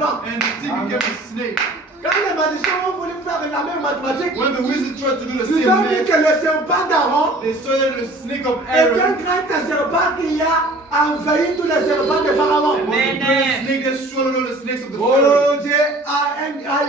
serpent. and the stick became a snake. Quand les magiciens ont voulu faire la même mathématique, When the wizard tried to do the ils ont same dit math, que le serpent d'Aaron they saw that the snake of est un Aaron grand serpent qui a envahi tous les serpents de Pharaon. was a great snake that swallowed all the snakes of the Pharaoh. Oh, Dieu a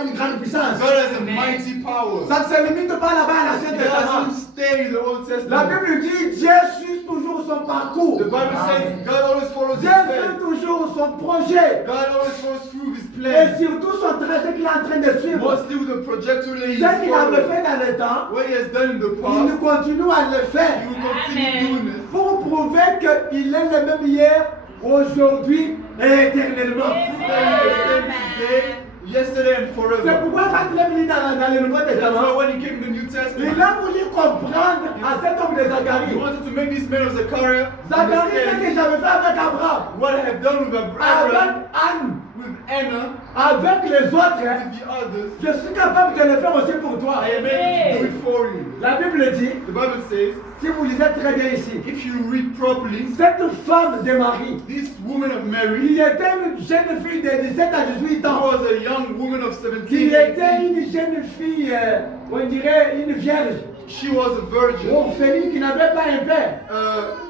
une grande puissance. God has a mighty power. Ça ne se limite pas là-bas à l'Ancien It Testament. doesn't stay in the Old La Testament. Bible dit Dieu suit toujours son parcours. The Bible says God always follows his Dieu fait plan. toujours son projet. God always follows through his Et plan. surtout son trajet qu'il est en train de suivre. Mostly with the trajectory that he Ce qu'il avait followed. fait dans le temps, What he has done in the il past, continue à le faire. he will continue doing this. Pour prouver qu'il est le même hier, aujourd'hui et éternellement. Prove that he is the same today, yesterday and C'est forever. pourquoi quand il est venu dans le Nouveau That's why Testament, when he came in the New il Testament, a voulu comprendre à cet homme de he Zacharie. wanted to make this man of Zachariah Zacharie, ce understand que j'avais fait avec Abraham, what I have done with avec Abraham, Anne, with Anna, avec les autres. with the others. Je suis capable de le faire aussi pour toi. I am able to do it for you. La Bible dit, The Bible says, si vous lisez très bien ici, if you read properly, cette femme de Marie, this woman of Mary, il était une jeune fille de 17 à 18 who ans. was a young woman of 17, Il était 18, une jeune fille, on dirait une vierge, she was a virgin, orpheline qui n'avait pas un père.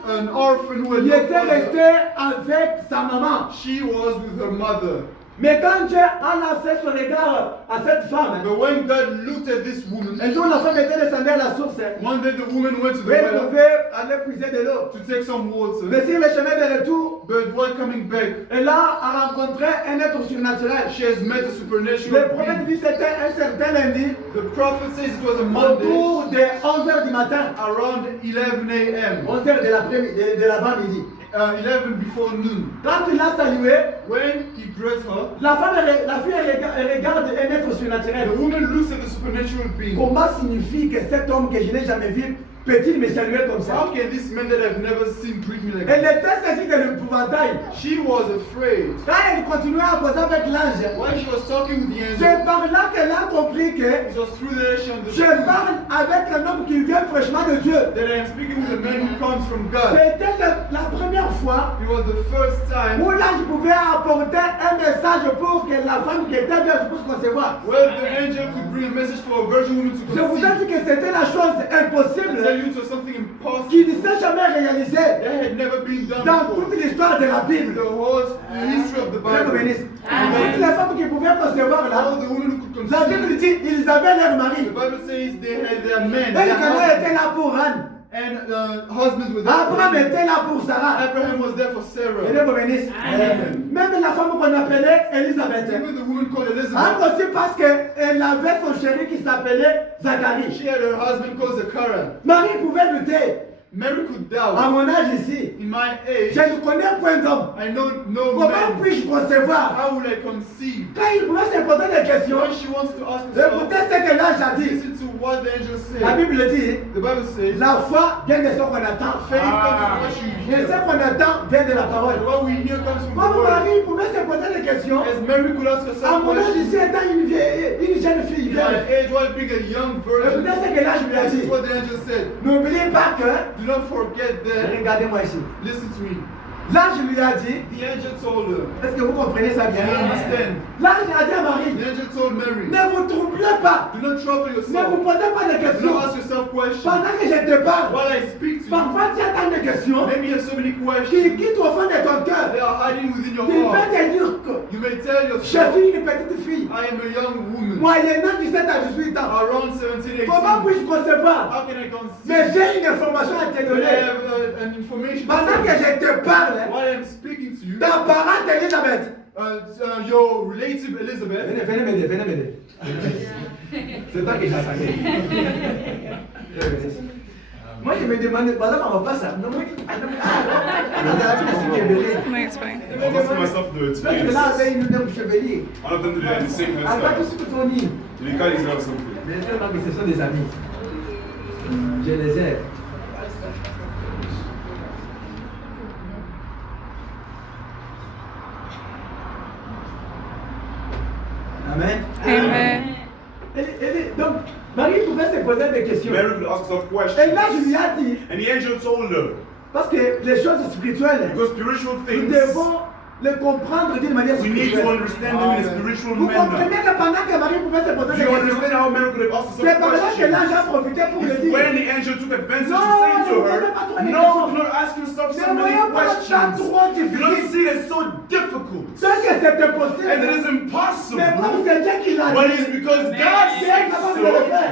an orphan who had Il no était father. resté avec sa maman. She was with her mother. Mais quand Dieu a lancé son regard à cette femme, But when God looked at this woman, un jour la femme était descendue à la source. one day the woman went to the Elle well pouvait aller puiser de l'eau. to take some water. Mais sur le chemin de retour, But while coming back, elle a rencontré un être surnaturel. she has met a Le supernatural prophète being. dit que c'était un certain lundi, The prophet says it was a Monday autour de 11h du matin, around 11 a.m. 11h de l'avant-midi. 11 before noon. Quand il a salué, When he greets her, la fille elle regarde un être surnaturel. the woman looks at the supernatural being. Comment signifie que cet homme que je n'ai jamais vu peut-il me saluer comme ça? How can this man that I've never seen greet me like Elle that? était saisie de l'épouvantail. She was afraid. Quand elle continuait à causer avec l'ange, While she was talking with the angel, c'est par là qu'elle a compris que it was through that she je understood parle avec un homme qui vient fraîchement de Dieu. that I am speaking with a man who comes from God. C'était la première fois It was the first time où l'ange pouvait apporter un message pour que la femme qui était vierge puisse concevoir. where the angel could bring a message for a virgin woman to Je vous ai conceive. dit que c'était la chose I tell impossible you it was something impossible qui ne s'est jamais réalisée that had never been done dans before. toute l'histoire de la Bible. The whole history of the Dieu vous Bible. bénisse. Toutes les femmes qui pouvaient concevoir là, All the women who could la Bible conceive. dit ils avaient leur The mari. Bible says they had their men, Elle their husbands, était là pour Anne. and husbands with Abraham them. était là pour Sarah. Abraham was there for Dieu Sarah. vous bénisse. Amen. Même la femme qu'on appelait Elisabeth. Even the woman called Elizabeth, Aussi parce qu'elle avait son chéri qui s'appelait Zacharie. she had her husband called Zachariah. Marie pouvait lutter. Mary could À doubt. mon âge ici, In my age, je ne connais point d'homme. I know no Comment man. puis-je concevoir? How would I conceive? Quand il pouvait se poser des questions, When she wanted to ask herself, écoutez ce que l'ange a dit. listen to what the angel La said. Bible dit, The Bible says, la foi vient de ce qu'on attend. faith comes from what you Et ce hear. qu'on attend vient de la parole. And what we hear comes from the Comme word. Marie pouvait se poser des questions, As Mary could ask à herself mon âge questions, ici étant une jeune fille in my vierge. age, while being a young virgin, Écoutez ce que l'ange lui a this is dit. what the angel said. N'oubliez pas que, Do not forget that. regardez-moi ici, Listen to me. l'ange lui a dit, The angel told her. est-ce que vous comprenez ça Do bien? you understand? L'ange a dit à Marie, The angel told Mary. ne vous troublez pas, Do not trouble ne vous yourself. posez pas de Do questions. not ask yourself questions. Pendant que je te parle, While I speak to you, parfois tu as tant de questions maybe you have so many qui questions. quittent au fond de ton cœur. They are hiding within your Tu peux heart. te dire que You may tell je yourself, suis une petite fille, I am a young woman, moyennant 17 à 18 ans. around 17, 18. Comment puis-je concevoir? How can I Mais conceive? j'ai une information à te But I donner. have an information. Pendant que je te parle, While I'm speaking to you, ta parente Elisabeth. your relative Elizabeth, Venez m'aider, venez m'aider. C'est toi que j'attendais. Moi je me demandais, par exemple, on va pas ça. Non, moi, No, it's fine. I must give myself the experience. là avec une homme chevalier. One of them did the same À quoi tout hairstyle. ce que ton dit? You can't use that or something. Mais tellement que ce sont des amis. Je les aime. Amen. Amen. Donc, Marie pouvait se poser des questions. Mary could ask herself Et questions. là, je lui ai dit, And the angel told her, parce que les choses spirituelles, because spiritual nous things, devons le comprendre d'une manière We need to spirituelle. understand them in a spiritual Vous comprenez manner. que pendant que Marie pouvait se poser Do des you questions, understand how Mary could have asked c'est some par là que questions? l'ange a profité pour le It's dire. when the angel took advantage to No, say to no, her, no, no, no, no, no. do not ask yourself Ne so many voyons pas ça questions. trop You don't difficile. see it as so difficult. C'est que c'était And it possible. is Mais comme impossible. c'est Dieu qui l'a But dit, it's because God said so.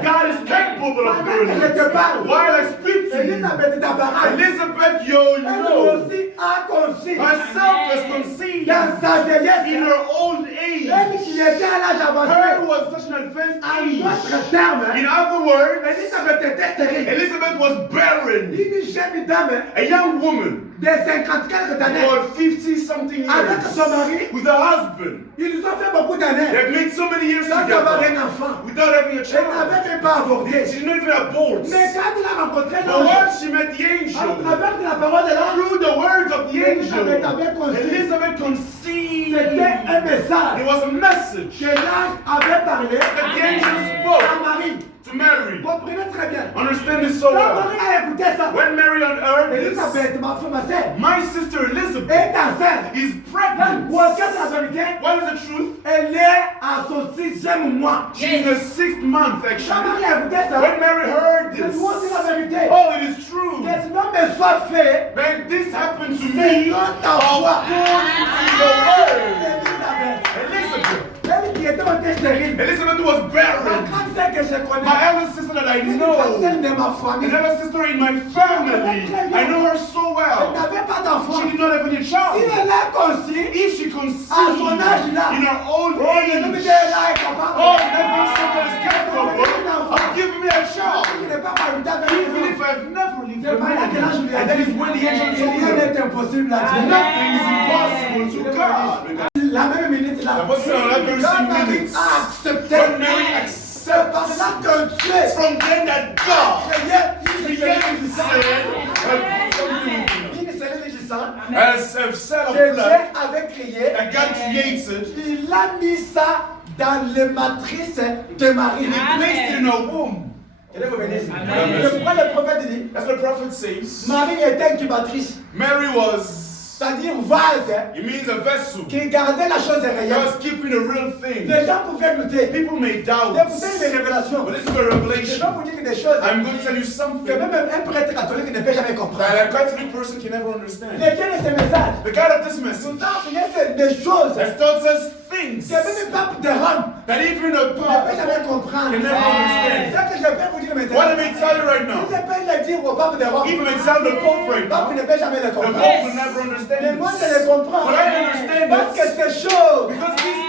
God is capable of doing it. While I speak to you, Elisabeth est apparente. Elizabeth, Elle know, aussi a conçu herself has conceived dans sa vieillesse. in her old age. Elle qui était à l'âge Her avancé. was such an advanced En age. d'autres termes, In other words, Elisabeth était stérile. Elizabeth was barren. Une jeune dame A young woman de 50 quelques années for 50-something avec years son mari. with a husband. Ils ont fait beaucoup d'années They've made so many years sans avoir together un enfant. without having a Elle child. n'avait même pas avorté. She didn't even abort. Mais quand il a rencontré But l'ange, once she met the à angel, travers de la parole de l'ange, through the words of the angel, Elizabeth avait conçu. Elizabeth conceived. C'était un message It was a message que l'ange avait parlé that the angel à spoke Marie. to Mary. Comprenez très bien. Understand this so Quand well. Marie a écouté ça, When Mary heard this, Elisabeth, ma sœur, my sister Elizabeth est enceinte. is Donc, pregnant. pour dire la vérité, What is the truth? elle est à son 6e mois. She's in the 6th month Quand actually. Marie a écouté ça, When Mary heard elle this, doit dire la vérité. oh, it is true. Que sinon me soit fait, Man, this happened to c'est me notre foi. according to the word. Elisabeth, Elizabeth. elle qui était au stérile, Elizabeth was la barren. grande sœur que je My connais, elder sister that I une grande sœur know, de ma famille, another sister in my family, I know her so elle well. n'avait pas d'enfant. She did not have any Si child. elle a conçu, If she à conceived son âge là, in her old oh, le nom de age, Dieu est là est capable. oh, never someone is capable of giving me a Qui child. n'est pas marié avec Even lui. if I've never lived C'est a pas là que l'ange man. lui a And that dit, is when the angel told rien her, n'est impossible à Dieu. nothing is impossible to God. La même minute là, La voici dans la version quand Marie minutes. a accepté, When Mary c'est par accepts, là que Dieu it's from then that God créé began to say, une cellule du sang as a cell of que Dieu blood avait créé. that God created, Il a mis ça dans les matrices de Marie. He placed it in her womb. C'est Amen. pourquoi le prophète dit That's what the prophet says. Marie était incubatrice, Mary was, c'est-à-dire vase it means a vessel. qui gardait la chose God réelle. was keeping a real thing. Les gens pouvaient douter. People may doubt, D'écouter des révélations. but this is a Je vais revelation. vous dire des choses I'm going to tell you que something même un prêtre catholique ne peut jamais that comprendre. a Catholic person can never understand. Les gens de ces messages The God of this nous message ont enseigné des choses has taught us things que même le pape de Rome that even ne the peut Pope jamais comprendre. can never understand. C'est ce que je peux vous dire maintenant. What am I tell you right Si now? je peux le dire au pape de Rome, Even I tell the Pope right le pape now, ne peut jamais le the Pope comprendre. will never Mais understand moi je this. le comprends. But I understand Parce que this ces choses, because these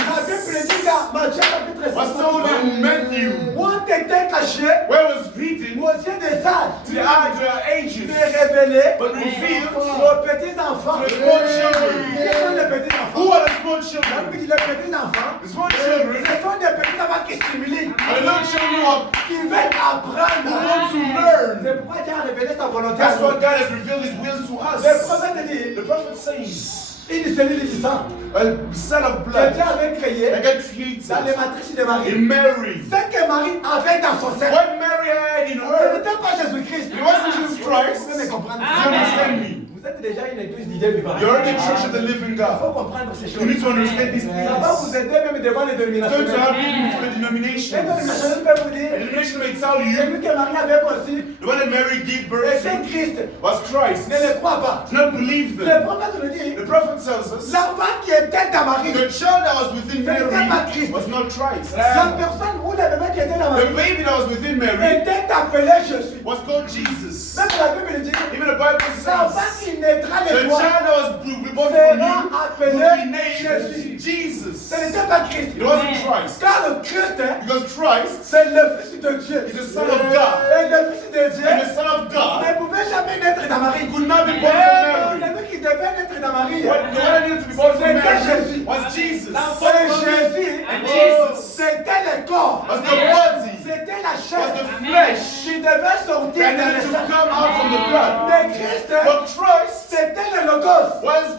la Bible things dit dans Matthieu chapitre was told 5, in Matthew, ont été cachés where it was written aux yeux des sages, to the eye, to our ages, mais révélés but revealed aux petits enfants. to the small children. Quels sont les petits enfants? Who are the small La children? Bible dit les petits enfants. The small children Ce sont des petits enfants qui stimulent, are the little children qui veulent who apprendre. want to learn. C'est pourquoi Dieu a révélé sa volonté. That's what God has revealed His will to Le us. prophète dit, The prophet says, une cellule du sang a cell of que blood Dieu avait créé that God dans les created matrices de Marie. in Mary. Ce que Marie avait dans son sein, What Mary had in ce her, n'était pas Jésus-Christ. it wasn't Jesus Vous Christ. pouvez me comprendre. You understand me? Vous êtes déjà une église du Dieu vivant. You're the church of the living Il faut God. comprendre ces You choses. need to understand these Ça va vous things. aider même devant les It's going dénominations. to help you for the Les denominations. dénominations peuvent vous dire, A denomination may tell you celui que Marie avait conçu the one that Mary gave birth était to Christ. was Christ. Ne le crois pas. Do not believe Le them. prophète nous dit, The prophet tells us l'enfant qui était dans Marie, the child that was within Ce n'était pas Mary Christ. was not Christ. la personne ou le bébé qui était dans The Marie baby that was within Mary était appelé Jésus. was called Jesus. Même la Bible dit, Even the Bible l'enfant says qui naîtra the de toi, child that was born from sera you appelé will be named Jésus. Jesus. Ce n'était pas Christ. It wasn't Christ. Car le Christ, Because Christ c'est le Fils de Dieu. is the Son of God. Et le Fils de Dieu And the Son of ne God pouvait jamais naître dans Marie. could not be born from Mary. Celui qui devait naître dans Marie, What the one that needed to be born from C'était Mary Jésus. was Jesus. c'est Jésus. And Jesus C'était le corps. was the body, C'était la was chair the flesh qui devait sortir that de needed to l'esprit. come out from the blood. Mais Christ, But Christ c'était le logos. was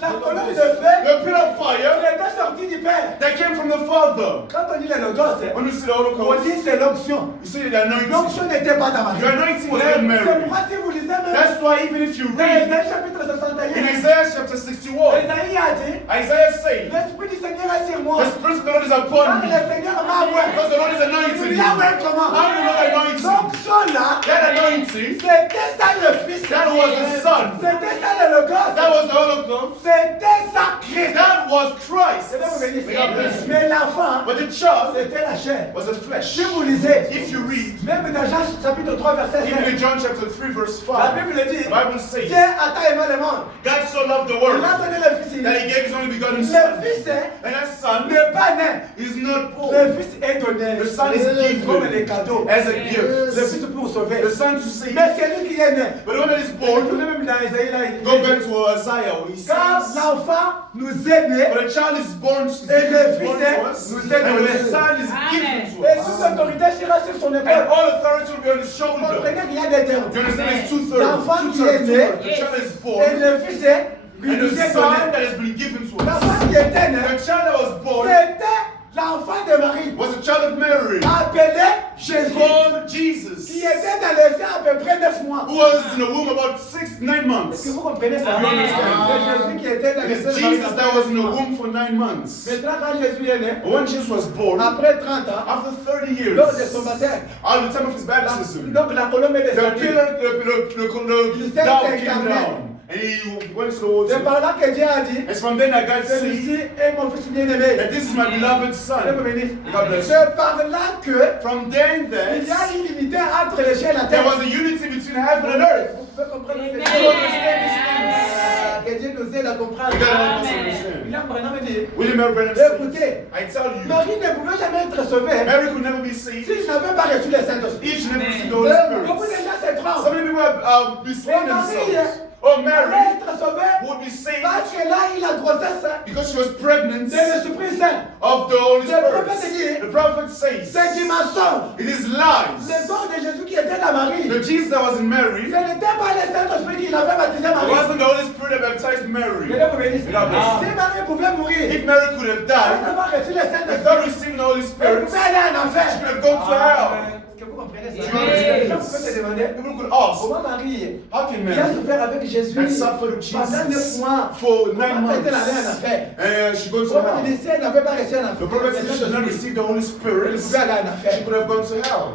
La colonne de the feu pillar of fire fire. Il était sorti du Père. They came from the Father. Quand on dit le logos, When you see the on Holocaust, dit c'est l'onction. you see the anointing. L'onction n'était pas dans Your Marie. anointing was not in C'est Mary. pourquoi si vous lisez même That's why even if you dans read Ésaïe chapitre in 61, Isaiah chapter 61, Ésaïe a dit, Isaiah says, l'Esprit du Seigneur est sur moi. the Spirit of the Lord is Quand upon le me. Seigneur m'a ouvert, Because the Lord is il anointed lui me. a ouvert comment? How do you know anointing? L'onction là, That anointing, c'était ça le Fils. that was the Son. C'était ça le logos. That was the Holocaust. C'était ça Christ. That was Christ. C'est là où vous venez. May God bless you. Mais l'enfant, But the child c'était la chair. was the flesh. Si vous lisez, If you read, même dans Jean chapitre 3 verset even 5, in John chapter 3 verse la 5, Bible dit, the Bible says, Dieu a tant aimé le monde. God so loved the Il world a donné le Fils that unique. he gave his only begotten Le Son. Fils And that Son n'est pas né. is not born Le Fils est donné. The Son is given comme les cadeaux. as a gift. Le Fils pour sauver. The Son to save. Mais c'est lui qui est né. But when it is Tournez born, même dans Isaïe là. il go dit, back to Isaiah where he Car says, l'enfant nous est né but a child is born, is et le born Fils to us, nous est and donné. the Son is given to Et toute us. autorité sera sur son And épaule. all authority will be on his shoulder. Comprenez qu'il y a des termes. Do you understand? It's two-thirds. L'enfant qui est Two-thirds. né, The child is et born, le Fils est lui and nous the est Son donné. that has been given to us. L'enfant qui était né, The child that was born c'était l'enfant de Marie, was a child of Mary, appelé Jésus, called qui Jesus, était dans le sein à peu près 9 mois. who was in the womb about 9 Est-ce que months. vous comprenez ça? Amen. C'est Jésus qui était dans It le is sein de Jesus Marie. that was in the womb for 9 months. Maintenant, quand Jésus est né, But when Jesus was born, après 30 ans, after 30 years, lors de son baptême, at the time of his baptism, donc la colombe est the descendue. pillar, the dove came down, and he went to the C'est water. par là que Dieu a dit, It's from then that God said celui-ci est mon fils bien-aimé. that this is my beloved son. God bless you. C'est par là que From then, il y a une unité entre les cieux et la there terre. was a unity between heaven and earth. Vous pouvez comprendre You ces don't choses. understand these things. Que Dieu nous aide à comprendre. You gotta help us understand. William Branham dit, William Mary Branham said, écoutez, I tell you, Marie ne pouvait jamais être sauvée Mary could never be saved s'il n'avait pas reçu le Saint-Esprit. if she never received the Holy Beaucoup de Spirit. gens se trompent. So many people have misled themselves. Oh, Elle Mary allait être sauvée would be saved parce qu'elle a eu la grossesse because she was pregnant de l'Esprit Saint. of the Holy Le prophète Spirit. dit, The prophet says c'est du mensonge. it is lies. Le corps de Jésus qui était dans Marie, The Jesus that was in Mary, ce n'était pas le Saint-Esprit qui l'avait baptisé it Marie. wasn't the Holy Spirit that baptized Mary. Je vais vous bénir. God bless you. Si Marie pouvait mourir, If Mary could have sans died avoir reçu le without Saint-Esprit, receiving the Holy elle Spirit, pouvait aller en she enfer. could have gone to hell. Est-ce que vous comprenez ça? Do you understand Les gens this? peuvent se demander, People could ask, comment Marie how can qui a Mary souffert avec Jésus and suffer with pendant 9 Jesus mois, for 9 comment months peut-elle aller en enfer? and she goes to Comment hell? il dit, si elle n'avait pas reçu un The prophet said she did not enfant, receive the Holy elle Spirit, pouvait aller en enfer. she could have gone to hell.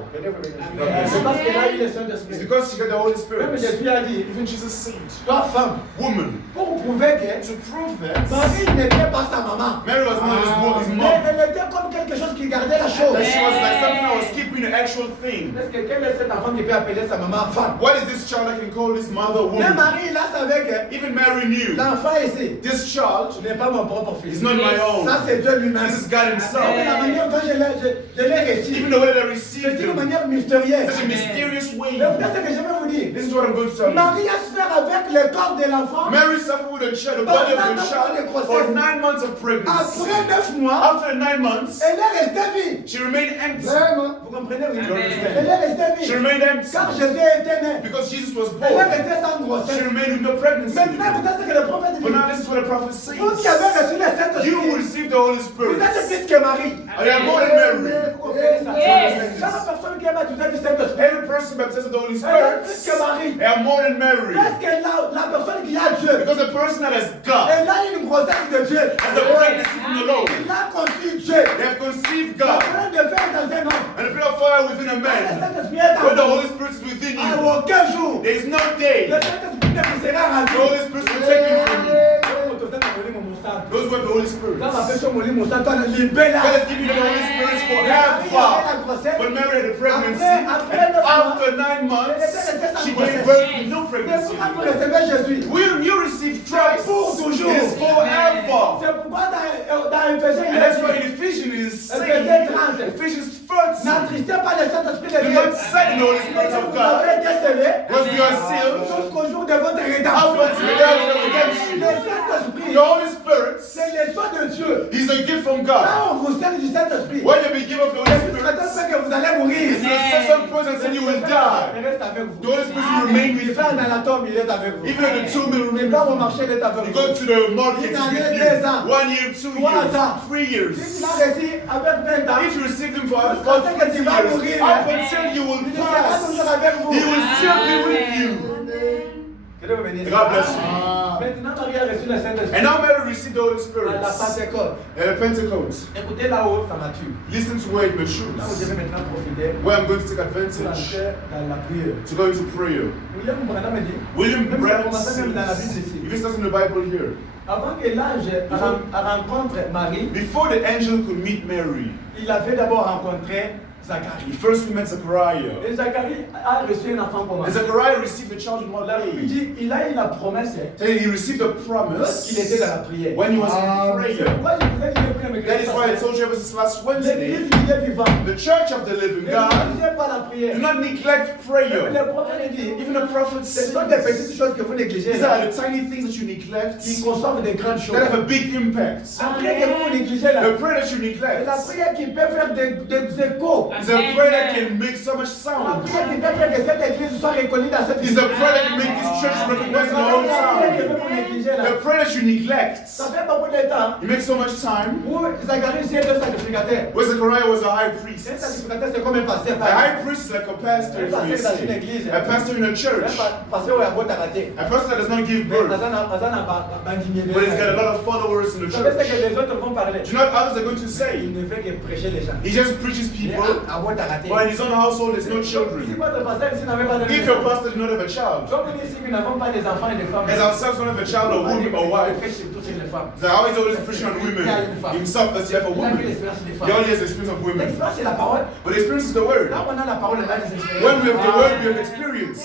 C'est parce qu'elle a eu le It's Saint-Esprit. because she got the Holy Même Spirit. Jésus a dit, Even Jesus said, toi femme, woman, pour prouver que to prove that Marie n'était pas sa maman. Mary was not his Mais mom, elle était comme quelque chose qui gardait la chose. that she was like something that was keeping the actual thing. Est-ce que quel est cet enfant qui peut appeler sa maman femme? What is this child that can call his mother Mais woman? Marie, là, savait que Even Mary knew l'enfant ici this child n'est pas mon propre fils. is not my own. Ça, c'est Dieu lui-même. This is God Himself. Mais la manière dont je l'ai reçu, Even the way that I c'est received d'une him, manière mystérieuse. such a mysterious way. Mais peut-être ce que je vais vous dire. This is what I'm going to tell you. Marie a souffert avec le corps de l'enfant. Mary suffered with the body of the child for 9 months of pregnancy. Après 9 mois, After 9 months, elle est restée vide. she remained empty. Vous comprenez? Oui. Amen. Elle est restée She vide. remained empty Car Jésus était né. because Jesus was Elle est born. restée sans She grossesse. remained with no pregnancy. Maintenant, peut-être que le prophète dit, But now this is what the prophet says. vous qui avez reçu le You will Saint-Esprit, receive the Holy vous Spirit. êtes plus que Marie. I am more than Mary. Vous comprenez ça? Chaque personne qui est baptisée du Saint-Esprit, Every person baptized with the Holy elle est plus Spirit, que Marie. I am more than Mary. Parce que la personne qui a Dieu, Because the person that has God elle a une grossesse de Dieu. has a pregnancy from the Lord. Il a conçu Dieu. They have conceived La God. parole de faire dans un homme. And the pure fire within a Le man. Saint-Esprit est When the dans vous. Holy Spirit is within À you, aucun jour, there is no day le Saint-Esprit ne vous sera the rendu. Holy Spirit will take you from you. Those who have the Holy Spirit. Dans ma God péché, mon lit, mon sang, toi, le libéra. has given you the Holy Spirit forever. When Mary had a pregnancy, and after 9 months, she gave birth to no Mais pregnancy. pourquoi vous recevez Jésus? When you receive Christ, Pour toujours. it is forever. C'est pourquoi dans Ephésiens, And il that's a why dit, in Ephesians it is Ephésiens saying, 30, Ephesians 30, n'attristez pas le Saint-Esprit de do Dieu. not set the Holy Spirit of Vous God. avez été scellés Once you are sealed, jusqu'au jour de votre after rédemption. the day of the redemption, Le Saint-Esprit, the Holy Spirit c'est le choix de Dieu. is a gift from God. Quand on vous scelle du Saint-Esprit, When you be given of the Holy c'est Spirit, jusqu'à tel point que vous allez mourir. it's the sense of don't pray until you will Il die. reste avec vous. The Holy Spirit will remain with Il va you. dans la tombe, il est avec vous. Even in the tomb, it will Mais remain quand vous with marchez, il est you. avec You vous. go to the market, Il it's en est with 2 ans. you. 1 year, 2 3 years, ans. 3 years. Si tu l'as reçu avec 20 ans, If you receive him for Jusqu'à about ce que 20 tu vas years, mourir, up until you will il sera pass, toujours avec vous. he will still be with you. Que Dieu vous bénisse. God bless you. Maintenant, Marie a reçu le Saint-Esprit And now Mary received the Holy à Spirit la Pentecôte. at Pentecost. Écoutez là-haut, ça mature. Listen to where it Là où je matures. vais maintenant profiter Where I'm going to take pour advantage entrer dans la prière. to go into prayer. William Branham me dit, William même ça Branham commence même dans la Bible says, ici. you can start in the Bible here. Avant que l'ange rencontre Marie, Before the angel could meet Mary, il avait d'abord rencontré Zacharie. first we met Zechariah. Et Zacharie a reçu un enfant comment? And Zechariah received a child in what La Bible age? dit, il a eu la promesse He received a promise lorsqu'il était dans la prière. when he was in C'est prayer. pourquoi je vous ai dit de prier, mais That is why I told you ever since last Wednesday, l'église du Dieu vivant. the church of the living Ne God, négligez pas la prière. do not neglect Le prayer. prophète dit, Even the prophet ce says, sont des petites choses que vous négligez these are the tiny things that you neglect qui consomment des grandes choses. that have a big impact. La prière que vous négligez là, The prayer that you c'est neglect la prière qui peut faire des échos. is a prayer that can make so much La sound. prière qui peut faire que cette église soit reconnue dans cette It's the prayer that can make this church recognized in the whole La prière que town. vous négligez là, The prayer that you neglect. ça fait beaucoup de temps You make so much time. où Zacharie c'est un sacrificateur. Where Zechariah was a high Un priest. sacrificateur c'est comme un pasteur. A high priest is like a pastor, if you say. A pastor in a church. Un pasteur où il y a beaucoup de ratés. A person that does not give birth, but he's got a lot of followers in the Vous savez ce church. que les autres vont parler? Do you know what others are going to Il say? ne fait que prêcher les gens. He just preaches Mais people, à votre raté. but in his own household there's no Si children. votre pasteur ici n'avait pas de If your pastor did not have a child, comme nous ici, nous n'avons pas des enfants et des femmes. as ourselves don't have a child or woman or wife, prêche surtout sur les femmes. they're always preaching on women. Himself does he have a Il a que woman. l'expérience des He femmes. only has the experience of women. L'expérience c'est la parole. But the experience is the word. Là, on a la parole, on a des expériences. When we have the word, we have experience.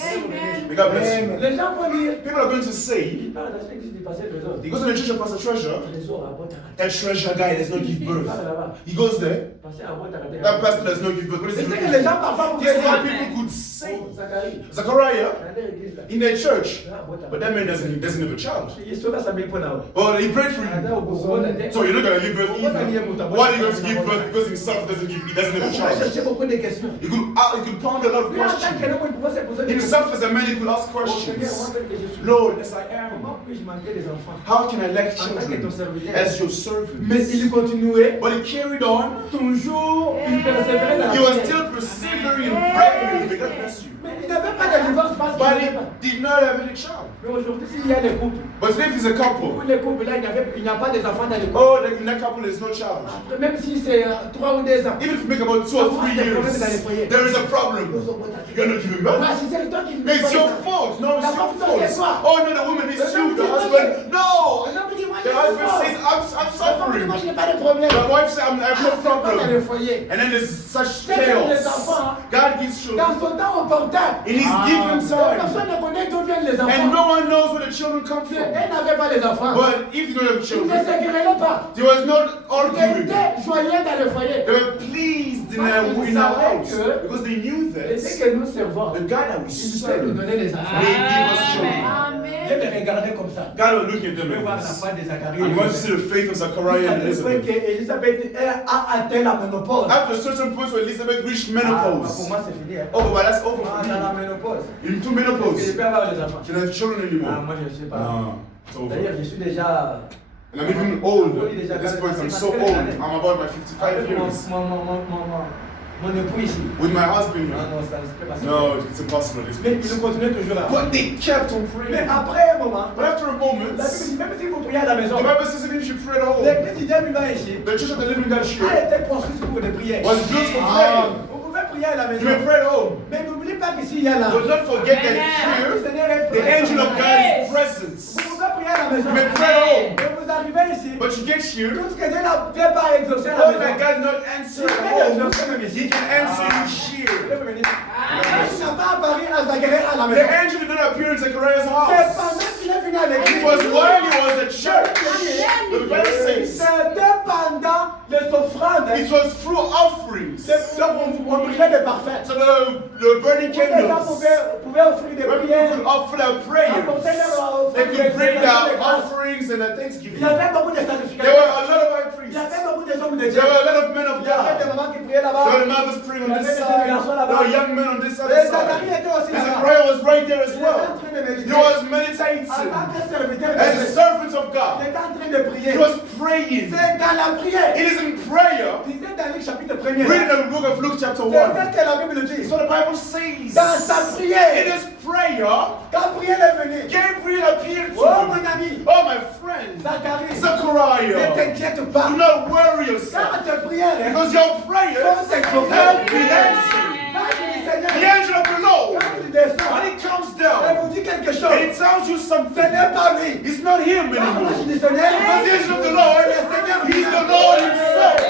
May God bless you. Les gens vont dire, People are going to say, il parle dans l'église du passé trésor. he goes to the church of Pastor Treasure, Trésor à votre raté. that treasure guy does not give Il birth. parle là-bas. He goes there, Passé à votre raté. that pastor does not give birth. What is C'est he ce que looking les gens for? parfois vous This is what disent. people could say. Oh, Zacharie, Zechariah, dans l'église là. in their church, Là, à votre but raté. that man doesn't have a child. Il sauve sa belle pour là. Well, he prayed for Là, you. au bout de la So you're not going to give birth either. Why are you going to give birth? Because himself doesn't have a Il va child. chercher beaucoup de questions. He could pound a lot of Lui, en tant questions. qu'homme, il pouvait se poser des questions. Himself as a man, he could ask Oh, Seigneur, moi, questions. tel que je suis. Lord, as I am, Comment puis-je manquer des enfants? how can I lack En tant que ton children serviteur. as your servant? Mais il continuait. But he carried on. Toujours, il persévérait dans la He was prière. still persevering in praying. May God bless you. Mais il n'avait pas de divorce parce qu'il But n'avait pas. he did not have any child. Mais aujourd'hui, s'il y a des couples, But today, if he's a où couple, les couples là, il n'y a pas des enfants dans les couples. oh, in that couple, there's no child. Après, même si c'est 3 ou 2 ans. Even if you make about 2 or 3 years, there is a problem. You're not giving birth. Ah, si c'est toi qui It's your fault. No, it's your fault. Oh, no, the woman is you. The husband, no. The husband says, I'm suffering. Moi, je n'ai pas de problème. The wife says, I have no Pas dans le problem. foyer. And then there's such C'est comme les chaos. enfants. God gives children. Dans son temps opportun. In his given time. Personne ne connaît d'où viennent les And enfants. no one knows where the children come Elle from. n'avait pas les enfants. But if you don't have Il ne children, se querellait pas. there was no Il arguing. était joyeux dans le foyer. They were pleased in our house because they knew Et c'est that que nous servons. the God that we Il peut nous serve donner les enfants. may give us children. Dieu les regardait comme ça. God will look at Je them veux voir like la this. foi de Zacharie. And want to see the faith of Zechariah and Elizabeth. Elisabeth a atteint la ménopause. Up to a certain point where Elizabeth reached Pour menopause. moi, c'est fini. Hein. Oh, but that's over Ah, for dans la me. ménopause. Into Est-ce que je menopause. peux avoir les enfants? She don't have children Ah, anymore. moi, je ne sais pas. No, it's over. D'ailleurs, je suis déjà. And I'm even old. At this point, I'm so old. I'm about my 55 Avec years. mon époux ici. With my husband Ah here. non, ça ne se peut pas. No, it's impossible at this Mais point. il continue toujours là. But they kept on Mais praying. après un moment, But after a moment, la Bible dit, même si vous priez à la maison, the Bible says even if you pray at home, l'église du Dieu vivant ici the church of the living God a here été construite pour des prières. was built for praying. Vous pouvez prier à la You maison. may pray at home. Mais n'oubliez pas qu'ici, il y a là. But not forget that Le here, Seigneur est the angel of God is Vous present. pouvez prier à la maison. You may pray at home. Et vous arrivez ici. But you get here, Tout ce que Dieu n'a fait pas exaucer à la all maison. that God not answer at home, He can answer you here. Il n'a pas apparu à Zacharie à la The maison. angel did not appear in Zechariah's C'est house. pendant qu'il est venu à It l'église. was while he was at church. The Bible says C'était pendant les offrandes offrandes, it was through offerings. donc on brûlait des parfums. So the burning Les gens candles, pouvaient offrir des when people prières, could offer their prayers, apporter leur they offrande, could bring des their grâces. offerings and their Il thanksgiving. y avait beaucoup de There sacrificateurs. were a lot of high Il y priests. avait beaucoup de hommes de Dieu. There were a lot of men of Il y avait des God. mamans qui priaient là-bas. There were mothers praying on this side. There were young men on this other Et side. Zacharie était aussi And là-bas. Zechariah was right there as Il était en well. train de méditer. He was En meditating tant que serviteur de as a Dieu, servant of il God. était en train de prier. He was praying. C'est dans la prière. It is in prayer. Lisez dans Luc chapitre 1er. Read in the book of Luke chapter 1. C'est ce que la Bible dit. So the Bible says, Dans sa it prière, is prayer. Gabriel est venu. Gabriel appeared to Oh him. mon ami, Oh my friend, Zacharie, ne Zechariah, t'inquiète pas. do not worry yourself. Car tes prières Because your prayers sont exaucées. have been answered. Quand tu dis The Seigneur, angel of the Lord, quand tu descends, when he comes elle down, vous dit quelque and chose. he tells you Ce something, n'est pas lui. it's not him Quand moi je anymore. dis Seigneur, Because the angel of the Lord, he's the Lord himself.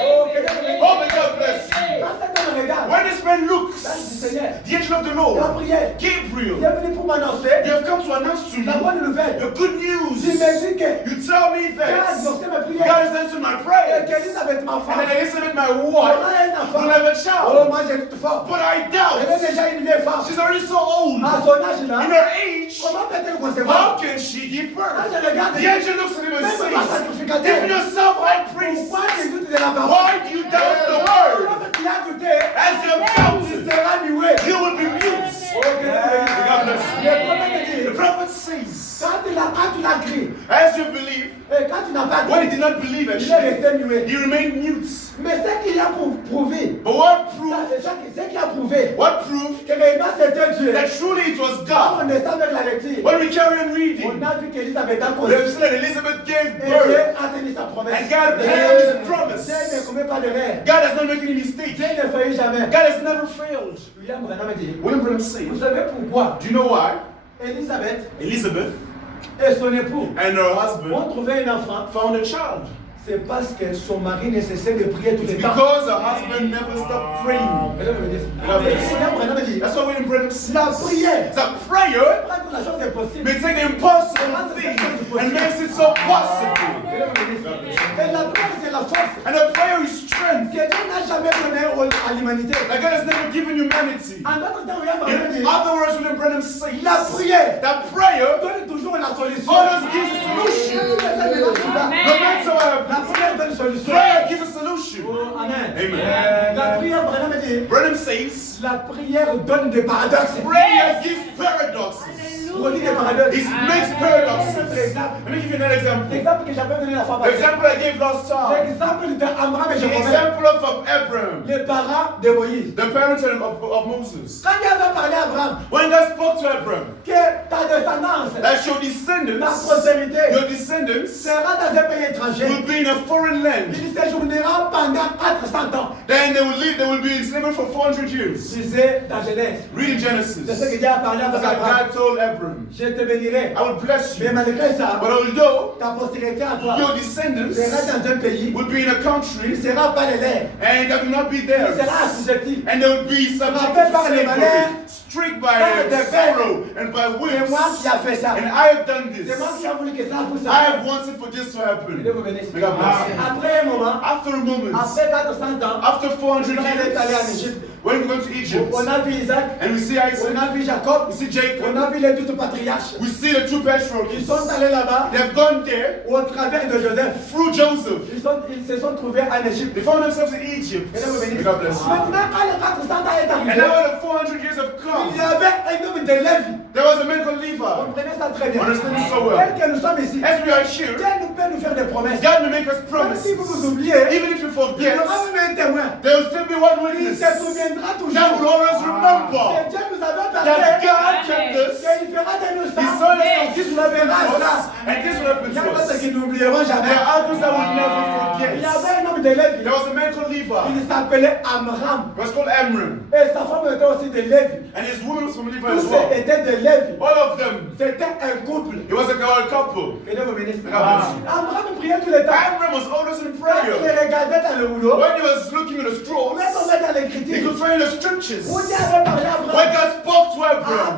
Oh, may God bless you. Quand cet homme regarde, When this man looks, là je dis Seigneur, the angel of the Lord, Gabriel, il Gabriel, est venu pour m'annoncer you have come to announce to la me bonne nouvelle. the good news. Il me dit que You tell me Dieu a that exaucé mes God prières. has answered my Et prayers. qu'Elisabeth, ma And femme, then Elizabeth, my aura wife, un enfant. will have a Oh, child. moi j'ai tout fort. But I Elle est doubt. déjà une vieille femme. She's already so old. À son âge In là, her age, comment peut-elle how concevoir? can she give Quand birth? je regarde, The angel looks at him and même pas says, sacrificateur. Give yourself high praise. Pourquoi tu doutes de la parole? Why do you doubt the word? L'homme qui a douté, As you have il doubted, sera muet. you will be mute. Le prophète dit, The prophet says, quand tu l'as crié, as you believe, et quand tu n'as pas when he dit, did not believe il est actually, resté muet. he remained mute. Mais ce qu'il a prouvé, But what ça, proved? c'est ce qui a prouvé What proved que réellement c'était Dieu. that truly it was Quand on God? est avec la lecture, When we carry on on reading, a vu qu'Élisabeth a we have conçu. seen that Elizabeth gave Et Dieu birth, a tenu sa promesse. and God kept his promise. Dieu ne commet pas d'erreur. God has not made any mistake. Dieu ne faillit jamais. God has never failed. William Branham dit, William Branham said, vous savez pourquoi do you know why? Élisabeth Elizabeth et son époux and her husband ont trouvé un enfant? found a child. C'est parce que son mari ne cessait de prier tout It's le temps. because her husband never stopped praying. Mesdames et messieurs, Mesdames et messieurs. William Branham dit, That's why William Branham says la prière that prayer prend toute la chose impossible. may take the impossible thing and makes it so possible. Mesdames et messieurs, et la prière c'est la force And the prayer is strength que Dieu n'a jamais donné à l'humanité. that God has never given humanity. En d'autres temps, William Branham In dit, other words, William Branham says la prière that prayer donne toujours la solution. always gives a solution. No matter what La happens, prière donne solution. prayer gives a solution. Oh, amen. Amen. La prière, Branham dit, Branham says la prière donne des paradoxes. prayer gives paradoxes. Produit des paradoxes. It makes paradoxes. Par exemple, Let me give you another example. l'exemple que j'avais donné la fois The passée. example I gave last time. L'exemple d'Abraham et The Jacob. example of Abraham, Les parents de Moïse. the parents of Moses. Quand Dieu avait parlé à Abraham When God spoke to Abraham, que ta descendance, that your ta descendants, prospérité, your descendants sera dans un pays étranger. will be in a foreign land. Il séjournera pendant 400 ans. Then they will be in slavery for 400 years. Disait dans Genèse. Read in C'est ce Genesis. que Dieu a parlé à That's what Abraham. God told Abraham. Je te bénirai. I will bless Mais you. malgré ça, But although ta postérité à toi your sera descendants dans un pays, will be in a il country ne sera pas les leurs. and that will not be Il theirs, sera assujetti. and they will be subject Frappé to par les slavery, malheurs, strict par by des sorrow and by C'est whips. moi qui a fait ça. And I have done C'est this. moi qui a voulu que ça vous I ça. have wanted for this to Dieu happen. vous bénisse. May God bless you. Après un moment, After a moment, après 400 ans, after 400 Israël est allé en years, Égypte. when we go to Egypt, On a vu Isaac, and we see on Isaac, a vu Jacob, we see on Jacob, a vu les 12 patriarches. we see the two Ils patriarchs. sont allés là-bas They have gone there au travers de Joseph. through Joseph. Ils se sont trouvés en Égypte. They found themselves in Egypt. Et Dieu vous bénisse. May God bless you. Maintenant, quand les 400 ans est And arrivé, now when the 400 years have il come, y avait un homme de Lévi. there was a man called Levi. Comprenez ça très bien. Understand this so well. Tel que nous sommes ici, As we are here, Dieu nous peut nous faire des promesses. God may make us Même promises. si vous vous oubliez, Even if you il y forget, aura même un témoin. there will still be one Il witness se souviendra that toujours will always que remember Dieu nous avait that parlé God kept us. qu'il fera de nous He ça. saw us Qu'il nous verra ça. and this will happen Il y a to d'autres us. qui n'oublieront There jamais. are others that will never Il y forget. avait un homme de Lévi. There was a man called Levi. Il s'appelait Amram. He was called Amram. Et sa femme était aussi de Lévi. And his woman was from Levi as Tous well. étaient de Lévi. All of them. C'était un couple. It was a couple. Que Dieu vous bénisse. Ah. Amram priait tout le temps. Amram was always in Quand il prayer. regardait dans le rouleau, When he was looking at the il scrolls, pouvait tomber dans he l'écriture. could find the Où scriptures. Dieu avait parlé à When Abraham. God spoke to to Abraham.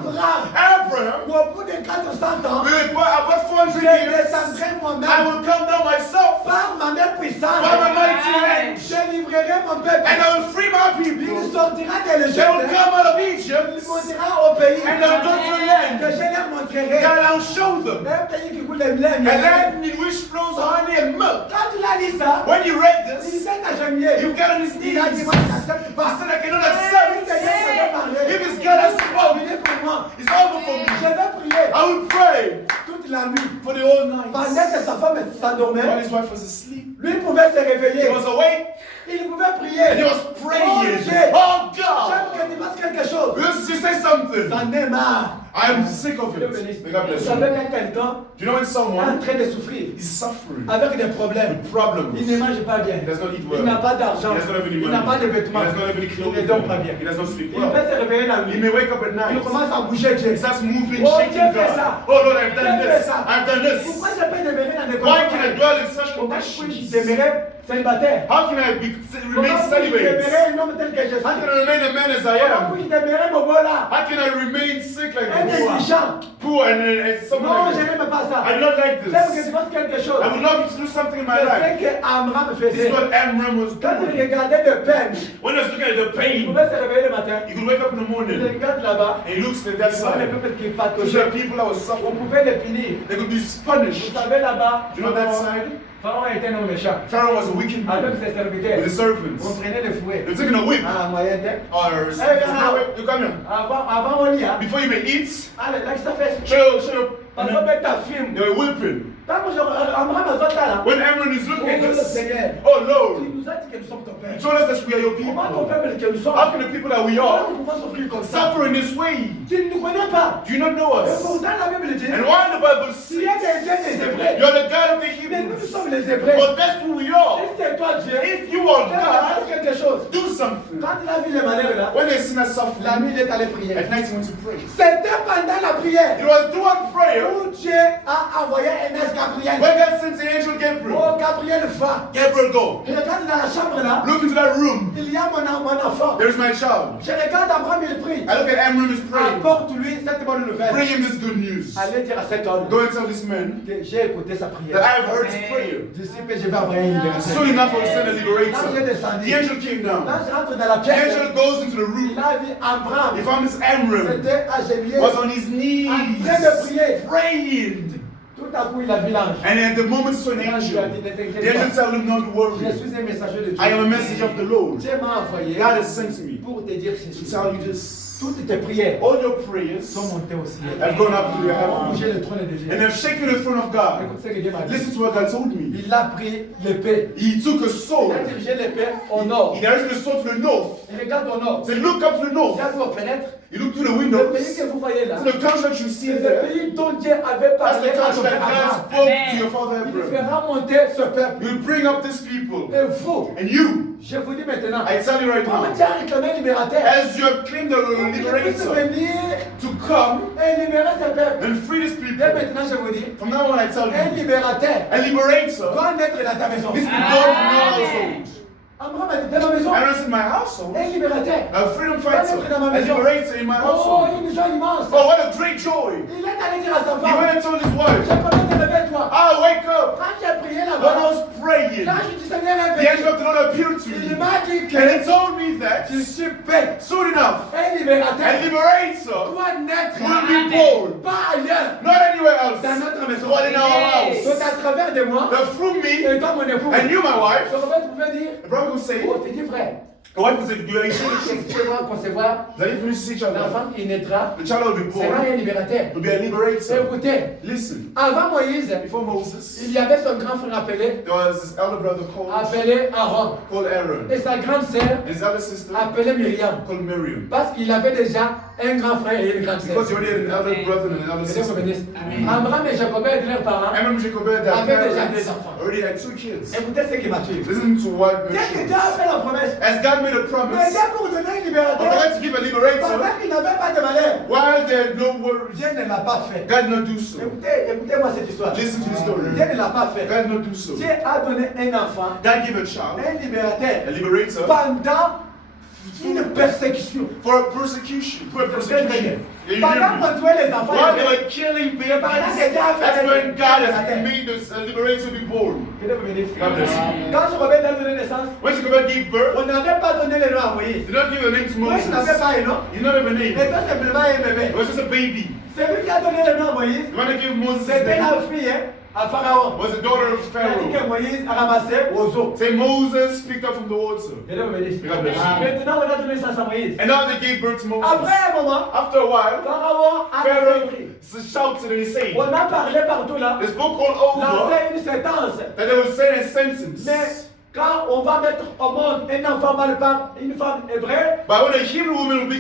Abraham, au bout de 400 ans, about 400 je years, descendrai I moi-même will come down myself par ma main puissante. by my mighty hand, Je livrerai mon peuple. and I will free my Il people. sortira de They will l'Égypte. come out of Il Egypt, montera au pays and they will go to a land que je leur montrerai. that I will show them. Un pays qui coule le lait. A land in which flows honey and milk. Quand tu l'as dit ça, When you read il this, s'est agenouillé. you get on his knees. Il a dit, moi, je n'accepte I pas. said, I cannot Si accept le Seigneur m'avait parlé, If it's God has spoken, il est pour moi. it's over for me. Je vais prier I will pray toute la nuit. for the whole night. Pendant que sa femme s'endormait, While his wife was asleep, lui pouvait se he réveiller. was awake Il pouvait and he prier. was praying. Dieu. Oh J'aime God, que tu fasses quelque chose. let's just say something. J'en ai marre. I am sick of Dieu it. bénisse. May God bless Vous you. savez quand quelqu'un Do you know when est en someone train de souffrir is suffering avec des problèmes, with problems? il ne mange pas bien, He does not eat il well. n'a pas d'argent, He does not have any il money. n'a pas de He vêtements, does not have any il ne clothes. dort pas bien. He does not sleep Il peut well. se réveiller la He nuit, may wake up at il night. commence à bouger Dieu. He starts moving, Oh, shaking Dieu fait God. ça. Oh Lord, I've done Dieu fait this. ça. I've done this. Pourquoi je peux demeurer dans des Why can I conditions? dwell in such Comment puis-je conditions? demeurer célibataire? How can I remain Comment puis-je celibate? demeurer un homme tel que je How can suis? I remain the man as I Comment am? puis-je demeurer mon beau là? How can I remain sick like Un this? négligent. Poor and someone Non, like je this? n'aime pas ça. I do not like J'aime que tu this. fasses quelque chose. I would love you to do something in my C'est life. ce que Amram This faisait. is what Amram was Quand il doing. regardait de peine, When he was looking at the il pain, pouvait se réveiller le matin. he could wake up in the Il morning regarde là-bas. and he looks to that Il voit les side. peuples qui Those pataugeaient. are people that was On suffering. pouvait les punir. They could be Vous punished. savez là-bas, Do you know that side? Pharaon était un homme méchant. Pharaoh was a wicked Avec man ses with serviteurs. his servants. On prenait le fouet. They're taking a whip. Ah, moyen temps. Or you come here. Avant on y a. Before you may eat, Allez, là, ça fait. show you. Parce qu'on met ta film. They were whipping. Quand Amram a fait ça là. When Amram is looking at Oh, this, Seigneur. oh Tu Lord, nous as dit que nous sommes ton père. you told us that we are your Comment ton people. peuple que nous sommes? How can the people that we Comment are nous pouvons souffrir comme ça? suffer in this way? Tu ne nous connais pas. Do you not know Et us? pourtant la Bible dit. And why the Bible Tu says es des dieux des Hébreux. you're the God of the Mais nous Hebrews? sommes les Hébreux. But that's who we are. Si c'est toi Dieu, If you are fais God, quelque chose. do something. Quand il a vu les malheurs là, When they sin us la suffering, nuit il est allé prier. at night he went to pray. C'était pendant la prière It was doing prayer où Dieu a envoyé un ange Gabriel. when God sent the angel Gabriel. Oh Gabriel va. Gabriel, go. Je regarde dans la chambre là, Look into that room. il y a mon enfant. There's my child. Je regarde Abraham, il prie. I look at Amram is praying. Apporte-lui cette bonne nouvelle. Bring him this good news. Allez dire à cet homme Go and tell this man que j'ai écouté sa that prière. I have heard his prayer. D'ici que je vais envoyer une libération. Soon enough, I will send a L'ange est liberator. descendu. The angel came down. L'ange rentre dans la The pièce. angel goes into the Il room. a vu Abraham. He found this Amram C'était agenouillé. was on his knees En train de prier. praying. Tout à coup, il a vu l'ange. And at the moment he saw an angel, the angel told him not to Je worry. suis un messager de Dieu. I am a message of the Lord. Dieu m'a envoyé God has sent me pour te dire to ceci. tell you this. Toutes tes prières All your prayers sont montées au ciel. have gone up to your Ont bougé heaven le trône de Dieu. and have shaken the throne of God. Écoute ce que Dieu m'a dit. Listen to what God told me. Il a pris l'épée. He took a Il sword. a dirigé l'épée au nord. He directed the sword to the north. Il regarde au nord. He said, look up to the Il north. a vu aux fenêtres. He looked through the Le windows. pays que vous voyez là. That's the country that you see C'est le there. pays dont Dieu avait That's parlé the à country ton that père God Abraham. spoke to your father Il Abraham. fera monter ce peuple. You will bring up these people. Et vous, And you, je vous dis maintenant, I tell you right comme now, Dieu a réclamé un libérateur, as you have claimed the il puisse liberator venir to come et libérer ce peuple. and free these Dès people, maintenant, je vous dis, from now on I tell un you, libérateur a liberator doit naître dans ta maison. needs to be born from your household. Abraham a dit, dans ma maison, I don't in my household. un libérateur. A freedom fighter, a liberator in my Oh, household. une joie immense. Oh, what a great joy. Il est allé dire à sa He femme, went and told his wife, j'ai combien de lever toi. ah, wake up. Quand j'ai prié When I là-bas, was praying, l'ange du Seigneur est the angel venu. of the Lord appeared to Il me. m'a dit And he que told me that tu suis paix. soon enough, Un a libérateur liberator doit naître will be born. pas ailleurs, Not anywhere else, dans notre maison. but in our house. Donc à travers de moi, That through me et toi mon époux, and you, my wife, je pouvais dire, the brother will say, oh, tu dis frère, the wife will say, you are eating si tu vas concevoir, that if you see each other, l'enfant qui naîtra the child will be sera born, un libérateur. will be a liberator. Écoutez, Listen, avant Moïse, before Moses, il y avait son grand frère appelé there was this elder brother Aaron. called Aaron, Et sa grande sœur and his elder sister appelée Myriam. called Miriam. Parce qu'il avait déjà un grand frère et une grande sœur. Because you already had an elder brother and an elder Que Dieu vous sister. bénisse. Abraham et Jacob étaient leurs parents. I remember Jacob had that Avait déjà parents des enfants. already had 2 kids. Écoutez ce qui m'a tué. Listen to what Dès que mentioned. Dieu a fait la promesse, As God made a mais promise, Dieu pour donner un I libérateur, forgot to give a liberator pendant qu'il n'avait pas de malheur, while there are no worries. Dieu ne l'a pas fait. God did not do so. Écoutez-moi cette histoire. Listen to the story. Dieu ne l'a pas fait. God did not do so. Dieu a donné un enfant, God gave a child, un libérateur, a liberator, pendant Une persécution. For a persecution. For a persecution. Yeah, you Pendant hear me? qu'on tuait les enfants, While they were killing babies, that's when God has made this liberator be born. God bless you. quand Jochebed a donné naissance, When Jochebed gave birth, on n'avait pas donné le nom à Moïse. they don't give a name to Moïse n'avait Moses. pas un nom. You don't have a Il name. était simplement un bébé. It was just a baby. C'est lui qui a donné le nom à Moïse. The one that gave Moses his C'était la name fille à Pharaon. was the daughter of Il a dit que Pharaoh. Moïse a ramassé aux eaux. Say Moses picked up from the water. Maintenant, on a donné naissance à Moïse. And now they gave birth to Moses. Après un moment, After a while, Pharaon a Pharaoh compris. shouted and he said, On a parlé partout là. they spoke all On a over fait une sentence. that they would say a sentence. Mais quand on va mettre au monde un enfant mal par une femme hébraïe, But when a Hebrew woman will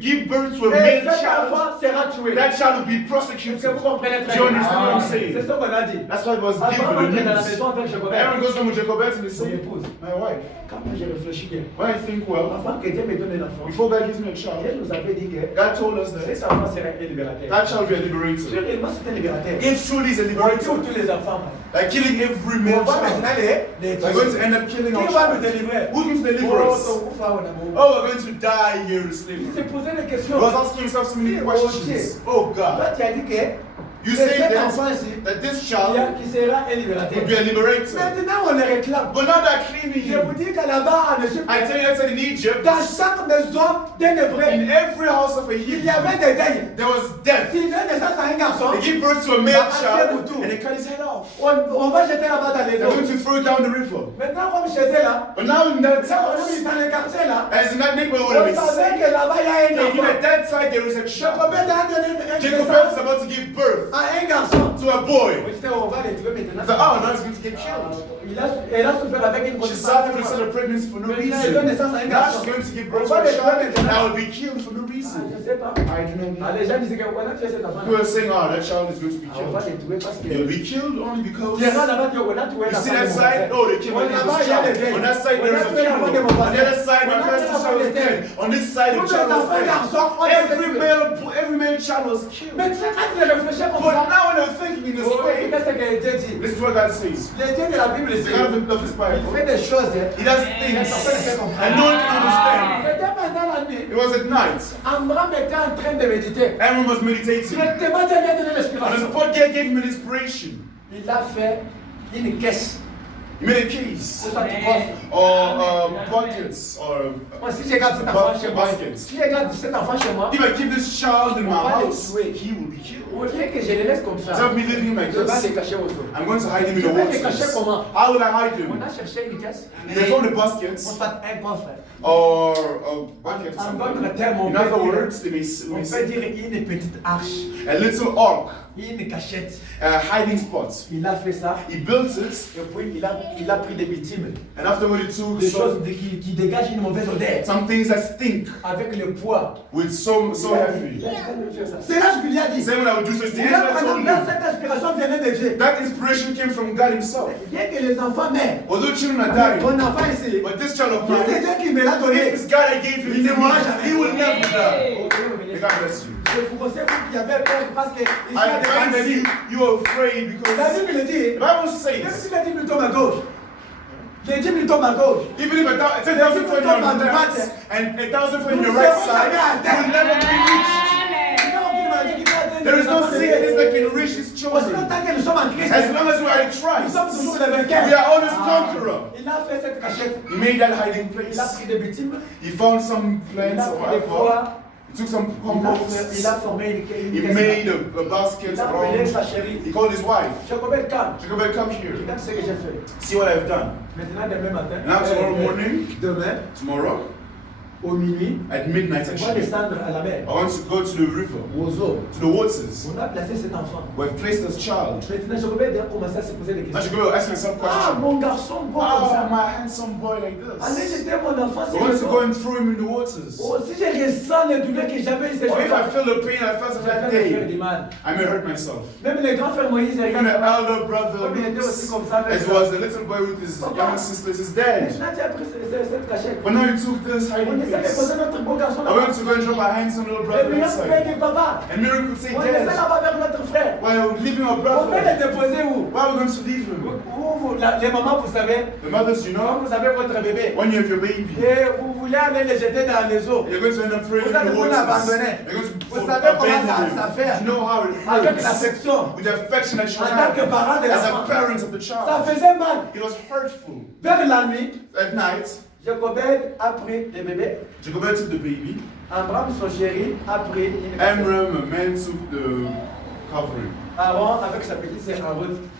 give birth to a et male cet child, enfant sera tué. that child will be Est-ce prosecuted. que vous comprenez très Do you bien? understand what I'm C'est saying? ce qu'on a dit. That's why it was given Avant in d'entrer dans la the maison news. avec Jochebed, Aaron goes home with Jacobet and they mon say, épouse, my wife, quand moi j'ai réfléchi bien, when I think well, avant que Dieu me donne l'enfant, before God gives me a Dieu child, nous avait dit que God told us cet that enfant serait un libérateur. that child will be a liberator. Réellement, c'est un libérateur. If truly is a On tue liberator, tous les enfants. like killing every On male va child, maintenant les we're going to end up killing our Qui va nous child. délivrer? Who's going to deliver Oh, us? ton ouf, ah, on a beau. Oh, we're going to die here in Il slavery. s'est posé des He questions. was asking himself so many questions. Oh Toi, God. tu as dit que You c'est say cet enfant that, ici that this qui child sera un libérateur. will be a liberator. Maintenant, on le réclame. But now they're claiming Je vous him. dis que là-bas, en Égypte, I tell you that in Egypt, dans chaque maison d'un hébreu, in every house of a il y Hebrew, avait des deuils. there was death. S'il donne naissance à un garçon, They give birth to a male child and they cut his head off. on va jeter là-bas dans les They're going eaux. to throw it down the river. Maintenant, comme chez eux là, But now in that house, dans les quartiers là, as in that neighborhood, on they savait say, que là-bas, il y a un they knew enfant. at that side there is a child. Jochebed a donné un Jacob naissance is about to give birth à un garçon. to a boy. On disait, on va les tuer maintenant. He's like, oh, now he's going to get killed. Elle a souffert avec une She grossesse. suffered with such a pregnancy for no reason. Now she's going to give birth to a child that will be killed for no Ah, reason. je sais pas. I do not Ah, know. les gens disaient que on a tué cet enfant. People are saying, oh, that child is going to be On va killed. les tuer parce que. He'll be killed only because. Tu iras là-bas, on a tué You see l'enfant that de mon side? frère. Oh, they killed On my là-bas, neighbor's il y a des child. deuils. On that side, On there a is a tué l'enfant de funeral. mon On voisin. the other side, On my a tué cousin's l'enfant child de was tel. dead. On this side, the Tous child les was enfants dead. garçons ont été tués. Every male child was killed. Mais tu sais, quand tu réfléchis comme But ça, now when I'm thinking in this oh, way, écoutez ce que Dieu dit. this is what God says. Le Dieu de la Bible, The c'est God of his il Bible, fait des choses. he does things and no one can understand. C'était pendant la nuit. It was at night. Amram était en train de méditer. Everyone was meditating. Directement, Dieu lui a donné And the l'inspiration. spot gave him an inspiration. Il a fait une caisse. He made a keys C'est ça qui coffre. or buckets or Moi, si je garde cet enfant chez moi, baskets. si je garde cet enfant chez moi, If I keep this child in my On va le house, tuer. he will be killed. au lieu que je le laisse comme ça, Instead of me leaving him like je vais this, les cacher aux eaux. I'm going to hide him in Je the vais les cacher waters. comment? How will I hide On him? a cherché une caisse, They found the on baskets fait un coffre. or a bucket or En something. d'autres termes, In other words, they may on peut say dire une petite arche, a little ark, une cachette. a hiding spot. Il a fait ça, He built it, et puis il a pris des bitumes, and afterward he took des choses qui dégagent une mauvaise odeur, some things that stink avec le poids. with so heavy. C'est là que je lui ai dit. Same when I would do so. It's the Et angel là, that told pendant me. cette inspiration venait de Dieu. That inspiration came from God himself. Bien que les enfants meurent, Although children are dying, mon enfant ici, but this child of si c'est mine, Dieu qui me l'a donné, if it's God I gave him, Il ne mourra to jamais. me, he will never die. oh, May God bless you. je vous conseille vous qui avez peur parce que il y a I des find pandémies. you are afraid La because Bible dit, the Bible même says, si la Bible tombe à gauche, les Bible tombe à gauche, even if 10,000 fall on your left and 1,000 fall on your right side, you will never be reached. There is no sickness that can reach his Aussi children. longtemps que nous sommes en Christ, As long as we are in nous sommes toujours Christ, les vainqueurs. we are always conquerors. Il a fait cette cachette, He made that hiding il a place. pris des bitumes, He found some il plants a or pris des whatever. pois, He took some il compost. a formé une He caisse. made a basket Il a appelé around. sa chérie. He called his wife. Jacobel, calme. Jacob, come here. Regarde ce que j'ai fait. See what I've done. Maintenant, demain matin, Now tomorrow morning, demain, tomorrow, au minuit, at midnight on va actually, descendre à la mer, I want to go to the river, aux eaux. to the waters. On a placé cet enfant. We've placed this child. Maintenant, Jacobel a commencé à se poser des Now questions. Jacob ask himself Ah, question. mon garçon, bon comme Oh, ça. my handsome boy like Allez, this. j'étais mon enfant, I c'est want le to go bon. and throw him in the waters. Oh, si je ressens les douleurs que j'avais, c'est Or if I je feel the pain I felt on that vais me faire day, du mal. I may hurt myself. Même les grands frères Moïse, Even the regarde. elder brother, Comme il était aussi looks, comme ça, as was the little boy with his young sisters, is dead. Maintenant, tu as pris cette cachette. But now he took this On hiding essaie de place. poser notre beau garçon I went là-bas. to go and drop our hands on little Et brother puis, on fait inside. que papa. And Mary could say, On essaie Dad, là-bas vers notre frère. while leaving our On brother, peut le déposer où? why are we going to leave him? Les mamans, vous savez, The mothers, you quand know, vous avez votre bébé, when you have your baby, et vous voulez aller les jeter dans les eaux. You're going to end up throwing Vous in allez the vous waters. l'abandonner. You're going to Vous savez comment abandon ça him. fait You know how it avec hurts. l'affection. With the affection that you En tant que have parent de as l'enfant. a parent of the Ça child. faisait mal. It was hurtful. Vers la nuit, At night, Jochebed a pris le bébé. Jochebed took the baby. Amram, son chéri, a pris une Amram, a man, took the covering. Aaron avec sa petite sœur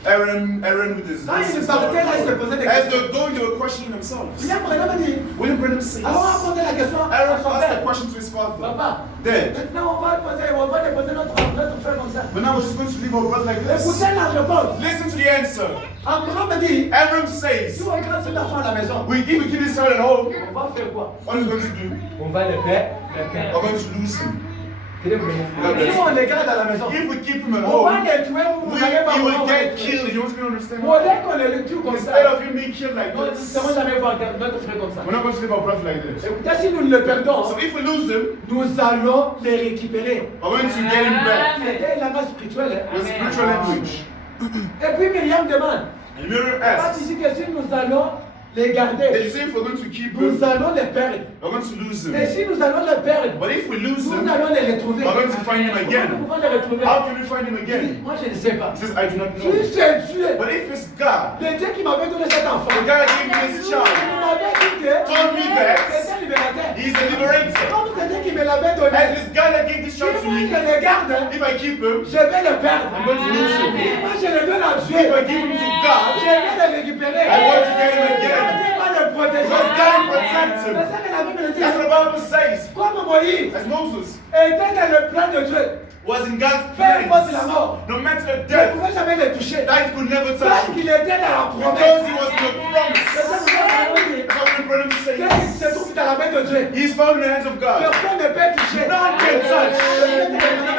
Aaron. Aaron with his Quand ils partaient là, ils se posaient des As questions. they're going, they were questioning themselves. William Branham a dit, William Branham says, Aaron a posé la question à Aaron son asked the père. question to his father. Papa, Dad, maintenant on va déposer notre frère comme ça. but now we're just going to leave our brother like this. Écoutez la réponse. Listen to the answer. Abraham a dit, Amram says, si on regarde cet enfant à la maison, if we keep this child at home, on va faire quoi? what are we going to do? On va le perdre. We're going to lose him. Si on les garde à la maison, If we keep him at on va home, les tuer ou vous allez pas he will voir. get killed. You want to understand? Au lieu qu'on les tue comme Instead ça, of him being killed like nous ne this, serons jamais voir notre frère comme ça. we're not going to leave our brother like this. Écoutez, si nous le perdons, So if we lose him, nous allons les récupérer. we're going to get him back. C'était la base spirituelle. With spiritual language. Et puis Myriam demande, And Miriam pas asks, ici que si nous allons les garder, that you say if we're going to keep nous him, allons les perdre. we're going to lose Et him. si nous allons les perdre, But if we lose nous him, allons les retrouver. we're going to find him Comment nous again. pouvons les retrouver? How can we find him Il dit, again? moi je ne sais pas. He says, I do not Si know. c'est Dieu, But if it's God, le Dieu qui m'avait donné cet enfant, the God gave me this il child, m'avait dit que told me that c'est un libérateur. He's a liberator. Comme c'est Dieu qui me l'avait donné, And this God that gave this si child to moi me, je le garde, if I keep him, je vais le perdre. I'm going to lose him. Si moi je le donne à Dieu, If I give him to God, je vais le récupérer. I want to get him again. Dieu va le protéger. Because God protects him. C'est ça que la Bible dit. That's what the Bible says. Comme Moïse As Moses était dans le plan de Dieu, was in God's peu importe la plans, mort, no matter the ne death, pouvait jamais le toucher. life could never Parce touch him. qu'il était dans la Because promesse. he was in the C'est promise. ça que la Bible dit. That's what Branham Qu'il says. se trouve dans la main de Dieu. He's found in the hands of God. Personne ne peut toucher. None can touch.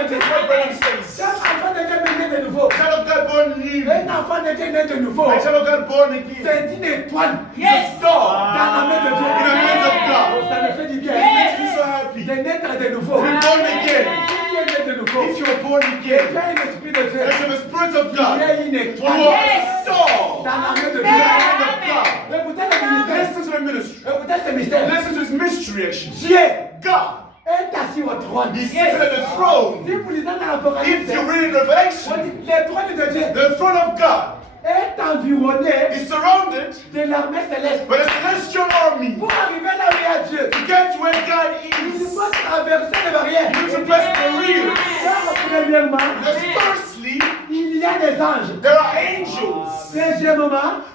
That's what Branham says. Chaque enfant de Dieu est né de nouveau. Child of God born new. Un enfant de Dieu est né de nouveau. A child of God born again. C'est une étoile Yes, God. dans la main de Dieu. In the hands of God. Oh, ça me fait du bien. It makes me so happy. De naître de nouveau. To be born again. Si tu es né de nouveau, If you're born et again, tu as un esprit de Dieu, and you're the Spirit of il y God, a une you étoile are a star dans la main de in the hand Dieu. of God. Écoutez le ministère. Listen to the ministry. Écoutez ce mystère. Listen to this mystery, actually. Dieu God, est assis au trône. He's seated at the throne. Si vous lisez dans If l'Apocalypse, you read in on Revelation, dit le trône de Dieu the throne of God est environné is surrounded de l'armée céleste. by the celestial army. Pour arriver là où il y a Dieu, To get to where God il is, faut traverser les barrières. you need to pass the real. Car premièrement, Because firstly, il y a des anges. there are angels. Deuxièmement,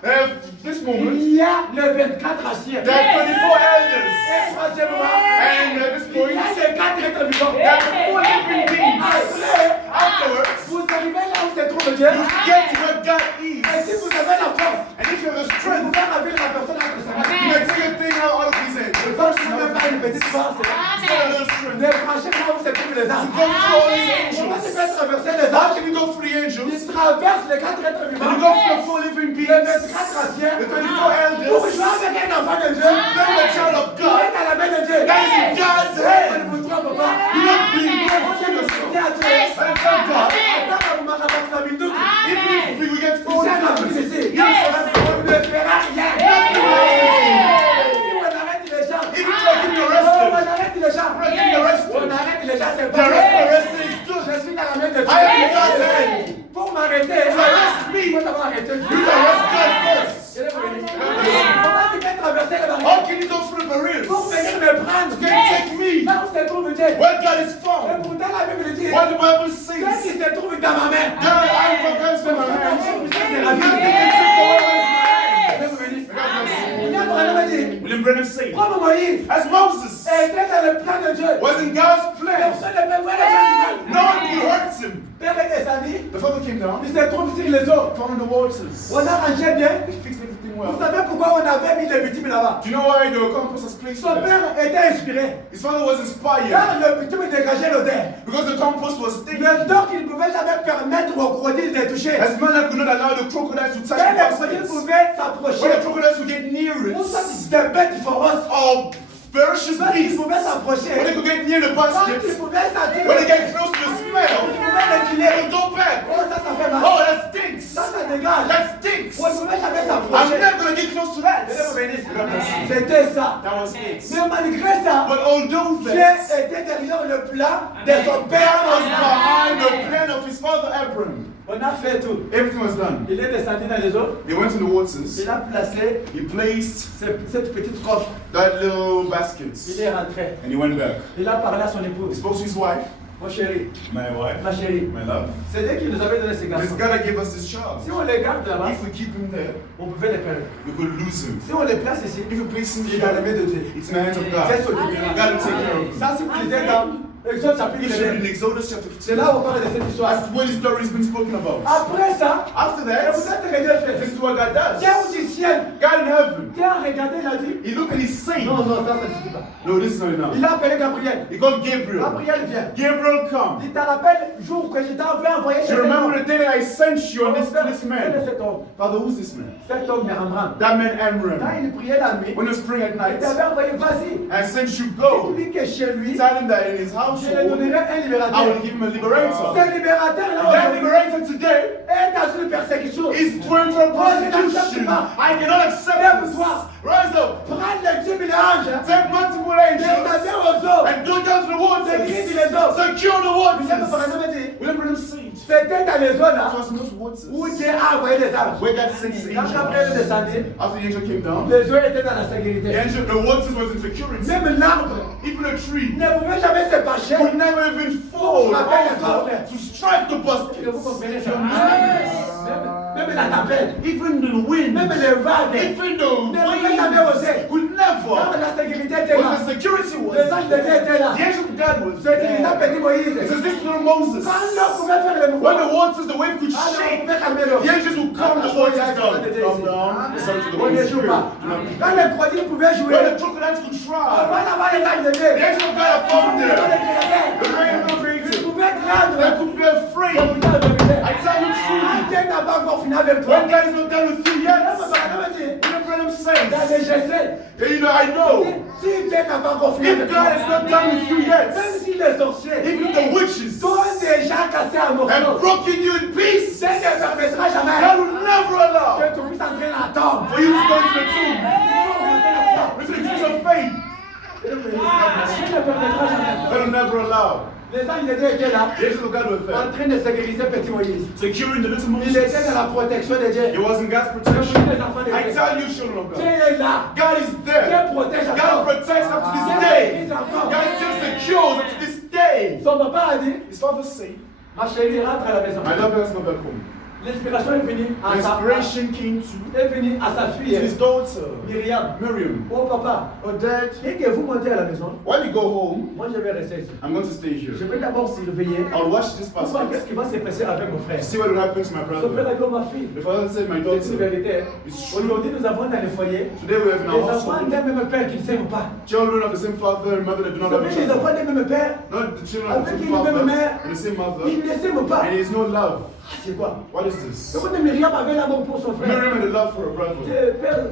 This moment, il y a les 24 anciens. there are 24 Et elders. troisièmement, And at this il point, y a les 4 êtres vivants. there are 4 living beings. Après, Afterwards, vous arrivez là où se trouve Dieu. you get to where God Et is. si vous avez la force, And if you have the vous strength, pouvez ravir la personne entre sa main. you can take a thing out all of these ends. Le force, c'est même pas une petite force. It's not a little strength. De franchir là où se trouvent les To anges. go through all these Comment tu angels. peux traverser les How anges? can you go through the angels? Ils traversent les 4 êtres And you vivants. go through the 4 living Les beings, 24 anciens. the 24 Pour elders, jouer avec un enfant de Dieu. then the child of Qui God. est à la main de Dieu. That is in God's On hand. ne vous trompe pas. Do not be On vient de soutenir à Dieu. And thank God. Attends, on m'a rabattu la minute. If we get Vous full êtes en train elders, ici. yes, On ne fera rien. Si on arrête les gens. if you try to be On arrested, arrête les gens. try to be arrested, On arrête les gens, c'est the pas vrai. arrested is good. Je suis dans la main de I am in God's Dieu. hand. Pour m'arrêter, arrest me. il faut d'abord arrêter Dieu. You arrest God first. Comment tu peux traverser les barrières? How can you go through the barriers? Pour venir me prendre. You can take me Là où se trouve Dieu. where God is Et found. pourtant la Bible dit, What the Bible ce qui says, se trouve dans ma main. God, I'm for God's from my hands. William Branham a dit, William Branham said, comme Moïse as Moses était dans le plan de Dieu, was in God's plan, personne ne peut voir les gens du no mal. one could hurt him. Père est descendu, The father came down, il se trouve sur les eaux. found the waters. On a rangé bien. He fixed everything Vous well. savez pourquoi on avait mis le bitume là-bas? Do you know why the compass was placed Son there? père était inspiré. His father was inspired Car le bitume dégageait l'odeur. because the compost was stinking. Donc il ne pouvait jamais permettre aux crocodiles de toucher. As man could not allow the crocodiles to touch Mais the les crocodiles baskets. pouvaient When the s'approcher. crocodiles would get near Pour it, ça, des bêtes féroces. or ferocious Quand ils beasts, pouvaient s'approcher. when they could get near the Quand ils baskets, pouvaient s'attirer. when they get close to the Ils smell, pouvaient les they killer. would go back. Oh, ça fait mal. Oh, that stinks. Ça dégage. That stinks. On ne pouvait jamais I'm s'approcher. never going to get close to that. Dieu vous bénisse. C'était ça. That was it. Mais malgré ça, But although Dieu that, était derrière le plan de son God père. was behind the plan of his father Abraham. On a fait tout. Everything was done. Il est descendu dans les eaux. He went to the waters. Il a placé He placed cette petite coffre. that little basket. Il est rentré. And he went back. Il a parlé à son He épouse. spoke to his wife. Mon chéri, My wife. ma chérie, My love. c'est Dieu qui nous avait donné ces This garçons. God gave us this child. Si on les garde là-bas, If we keep him there, on pouvait les perdre. we could lose him. Si on les place ici, If we place him il est dans les mains here, de Dieu. it's in the hands of C'est God. son libéral. God will take care of him. Ça, si vous lisez dans Exode chapitre If you read in 1, Exodus chapter c'est 15, là où on parle de cette histoire. that's where the story has been spoken about. Après ça, After et that, vous êtes ce que Dieu fait. this is what God does. Dieu au du ciel, God in heaven, Dieu a regardé, il a dit, he looked and he sang. non, ça ne suffit pas. No, this is not enough. Il a appelé Gabriel. He called Gabriel. Gabriel vient. Gabriel, come. Il te rappelle le jour que je t'avais envoyé Do chez you cet remember homme. the day that I sent you on this Quel est man? cet homme? Father, who's this man? Cet homme est Amram. That man Quand Amram. il priait la nuit, When he was praying at il night, t'avait envoyé, vas-y. I sent you Tu go. dis que chez lui, Tell him that in his je lui household, donnerai un I libérateur. will give him a liberator. Ce libérateur là, That aujourd'hui, liberator today est dans une persécution. is going for persecution. I cannot accept this. Rise up. Prends les 10 000 anges, Take multiple descendez angels aux eaux, and go down to the waters. sécrise les eaux. Secure the William waters. Branham dit, William Branham said, c'était dans les eaux là it was in those waters où Dieu a envoyé des anges. where God sent his Quand Gabriel est angel. descendu, After the angel came down, les eaux étaient dans la the sécurité. angel, the waters was in security. Même l'arbre Even a tree ne pouvait jamais se pencher. would never even fall Frappez over to strike the Est-ce que vous basket. comprenez ça? Même la tempête, Even the wind, même les vagues, even the ne pouvaient jamais oser. winds could Quand never. la sécurité était là, When the security les was, anges de Dieu étaient là. the angel of God was C'est qu'il a there. petit Moïse. It says this little Moses. Quand l'eau pouvait faire le When mouvement, the waters, the wave could alors on shake, pouvait calmer l'eau. the angels would calm the waters down. Calm down. Listen to the On Holy ne joue Spirit. pas. Quand les crocodiles pouvaient When jouer, the crocodiles could on try, va là-bas les anges de the Dieu. angel of God had found On there. les créateurs. The rain of Ils created. pouvaient They craindre. could be afraid. I tell you Quand truly, Dieu n'a pas encore fini avec toi, when God is not done with you William yet, Branham dit, William Branham dans says, les GC, and you know, I know, si Dieu n'a pas encore fini if avec God toi, is not done with you yet, même si les sorciers even the witches sont déjà cassés à have morceaux, broken you in peace, Dieu ne permettra jamais God will never allow que tu puisses entrer dans la tombe. for you to go into the tomb. It's an expression of faith. Dieu ne permettra jamais. God will never allow. Les anges de Dieu étaient là, The angels of God were en there, train de sécuriser petit Moïse. securing the little Il était Moses. dans la protection de Dieu. It was in God's Je protection. prie les enfants de I Dieu. tell you, children of Dieu God, est là. God is Dieu there. protège God encore. protects up to this Dieu day. sécurise encore. God still secures up to this day. Son papa a dit, His father said, ma chérie, rentre à la maison. my love has go back home. L'inspiration est venue à sa Inspiration came to est venue à sa fille, his daughter, Myriam. Miriam. Oh papa, Oh, Dad, dès que vous montez à la maison, while you go home, moi je vais rester ici. I'm going to stay Je here. vais d'abord surveiller I'll watch this pour voir qu'est-ce basket qui va se passer avec mon frère. to see what will happen to my Son frère brother. a dit, oh, ma fille, The father said, my c'est une daughter, vérité. it's true. Aujourd'hui, nous avons dans le foyer Today we have in les our enfants household d'un même père qui ne s'aiment pas. children of the same father and mother that do not Vous love each savez, les enfants other. d'un même père, Not the children of the avec same une father même mère, and the same mother. ils ne s'aiment pas. And there is no love. C'est quoi? What is this? C'est comme Myriam avait l'amour pour son frère. Miriam had a love for her brother.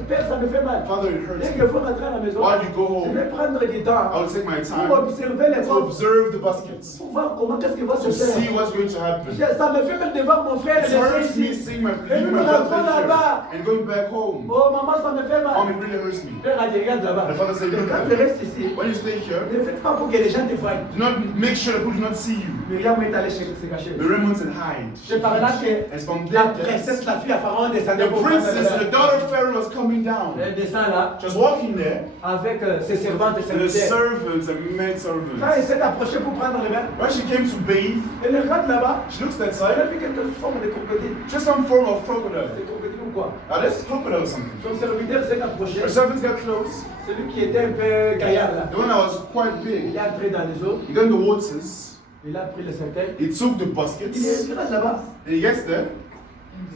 Père, ça me fait mal. Father, it hurts Dès me. que vous rentrez à la maison, While you go je home, vais prendre du temps I will take my time pour observer les to coffres, observe the baskets, pour voir comment qu'est-ce qui va se to see faire. what's going to happen. Ça me fait mal de voir mon frère It hurts me rester ici. seeing my, Et leaving nous my rentrons brother là-bas. here and going back home. Oh maman, ça me fait mal. Mom, it really hurts me. Père a dit, regarde là-bas. The father said, Et look quand at tu me. restes ici, When you stay here, ne faites pas pour que les gens te voient. do not make sure that people do not see you. Myriam est allée se cacher. The remnants and hide. C'est par là que And from la there, princesse, la fille à Pharaon descendait the pour princess, the daughter of Pharaoh, was coming down. Elle descend là Just walking there, avec ses servantes et and the serviteurs. servants and Quand maidservants. elle s'est approchée pour prendre le bain, When she came to bathe, elle regarde là-bas. she looks that Elle side. a vu quelque forme de crocodile. Just some form of crocodile. C'est crocodile ou quoi? Now that's crocodile or something. Son serviteur s'est approché. Her servants got close. Celui qui était un peu gaillard là. The one that was quite Il big. est entré dans les eaux. He got in the waters. Il a pris le cercueil. He took the Il baskets. regarde là-bas. And he gets there.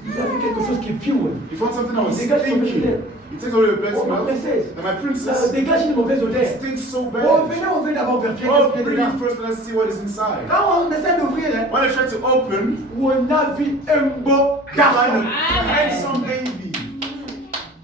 Il a vu quelque chose qui pue. He found something that was Il dégage une mauvaise stinking. odeur. He takes away the best Oh, ma smell. princesse. And my Ça princess, dégage une mauvaise odeur. it stinks so Oh, bad. on veut d'abord vérifier Oh, qu'est-ce qu'il y a bring dedans. it first, let's see what is inside. Quand on essaie d'ouvrir, hein, When I tried to open, on a vu un beau I find garçon. a handsome baby.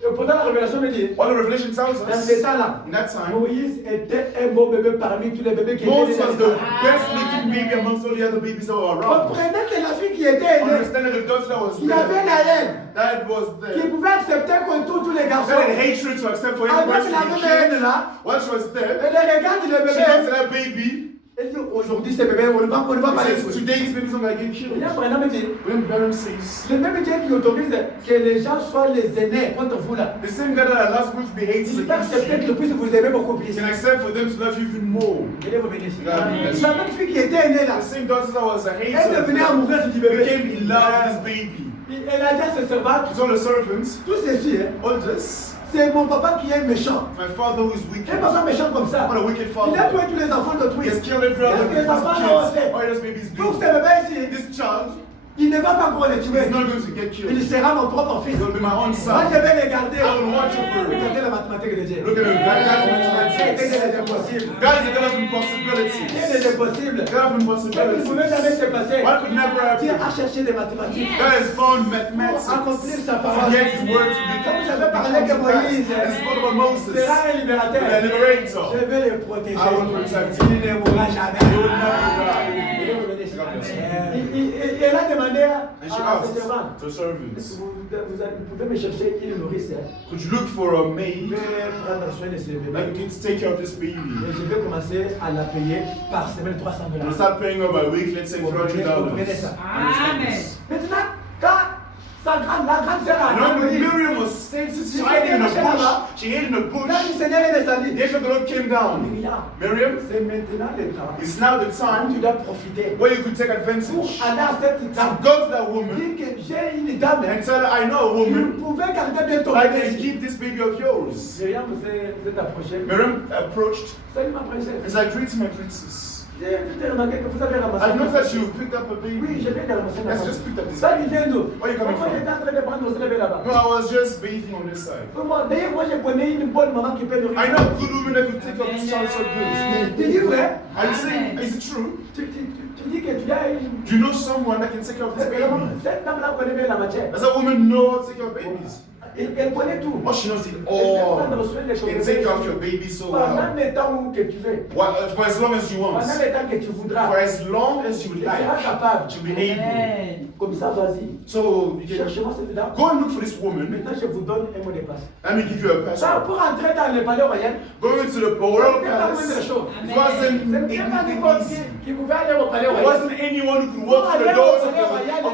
Et Pendant la révélation me dit, What the Revelation tells dans ces us, temps-là, in that time, Moïse était un beau bébé parmi tous les bébés qui étaient Moses was nés. the best looking baby amongst all the other babies that were around. Comprenez que la fille qui était née, Understand that the daughter that was il y avait there, la haine, that was qui there, pouvait accepter qu'on tue tous les garçons. that had hatred to accept for any Avec person la to be même haine killed. là, While she was there, elle regarde le she bébé. looks at that baby. Elle dit aujourd'hui ce bébé, on ne va pas She parler. says, today these babies are going to get Il y killed. a un prénom qui dit, William Branham says, le même Dieu qui autorise que les gens soient les aînés contre vous là. the same God that allows people to be hated Il peut accepter against que you, je puisse vous aimer beaucoup plus. can accept for them to love you even more. Dieu vous bénisse. Amen. La même fille qui était née là, The same daughter that was a elle hater devenait amoureuse du bébé. became in love with this baby. Elle a dit à ses servantes, She told the servants, tout ceci, hein, all this, c'est mon papa qui est méchant. my father who is wicked. Un papa méchant comme ça. What a wicked Il a father. tué tous les enfants d'autrui. He has killed every other Qu'est-ce que les enfants kids. ont fait? All those babies Donc do. ce bébé ici, This child il ne va pas encore les tuer. is not going to get Il killed. sera mon propre fils. He will be my own Moi son. je vais les garder. I will watch over him. Regardez la mathématique de Dieu. Look at him. God has Dieu mathematics. est impossible. God is a God of Dieu impossibilities. est impossible. God of Ce qui ne pouvait jamais impossibilities. se passer. What could never Dieu happen? a cherché des mathématiques. God has found Pour mathematics accomplir sa to parole. get His word to Comme become j'avais parlé que Moïse and He spoke about Moses, sera un the libérateur. liberator. Je vais les protéger. I will protect Il ne mourra jamais. He will never die. Dieu vous bénisse. God bless you. Elle a demandé And she à ses asked servants, to servants, vous pouvez me chercher une nourrice. could you look for a Je maid vais prendre soin de ce that bébé. could take care of this baby? Et je vais commencer à la payer par semaine $300. We'll start paying her by week, let's say $300. Amen. Maintenant, quand la grande sœur You a know, when appris, Miriam was hiding in a bush, she hid in a bush. là, le Seigneur est descendu. The angel of the Lord came down. Myriam, Miriam, c'est maintenant le temps. it's now the Tu time dois profiter. where you could take Pour advantage. aller à cette So dame. go to that woman Dis que j'ai une dame. and tell her, I know a Vous woman pouvez garder bien ton I bébé. can keep this baby of yours. Myriam s'est approchée. Miriam approached Salut ma princesse. and said, greet my princess. J'ai vu remarqué que vous avez ramassé. I've noticed that you've picked up a Oui, baby. je viens de ramasser ma Yes, I femme. just picked up this Ça, il baby. vient d'où? Where you coming Moi, from? j'étais en train de prendre mon bébé là-bas. No, I was just bathing on this side. D'ailleurs, moi, je connais une bonne maman qui peut nourrir. I know a good woman that could take care of this child so good. Tu dis vrai? Are you saying, is it true? Tu dis que tu as une. Do you know someone that can take care of this baby? Cette dame-là connaît bien la matière. Does that woman know how to take care of babies? Elle connaît tout. Oh, she knows it Elle peut all. prendre soin de She ton can bébé. take care of your baby so Pendant well. le temps où que tu veux. For as long as you want. Pendant le temps que tu voudras. For as long as you Tu would seras like. capable. To be able. Comme ça, vas-y. So, you can Cherchez-moi cette dame. go and look for this woman. Maintenant, je vous donne un mot de passe. Let me give you a Ça, password. pour entrer dans le palais royal, Going to the royal c'est pas moins de palace. choses. It wasn't C'est pas anything n'importe easy. qui pouvait aller au palais There royal. wasn't anyone who could walk through the doors of the king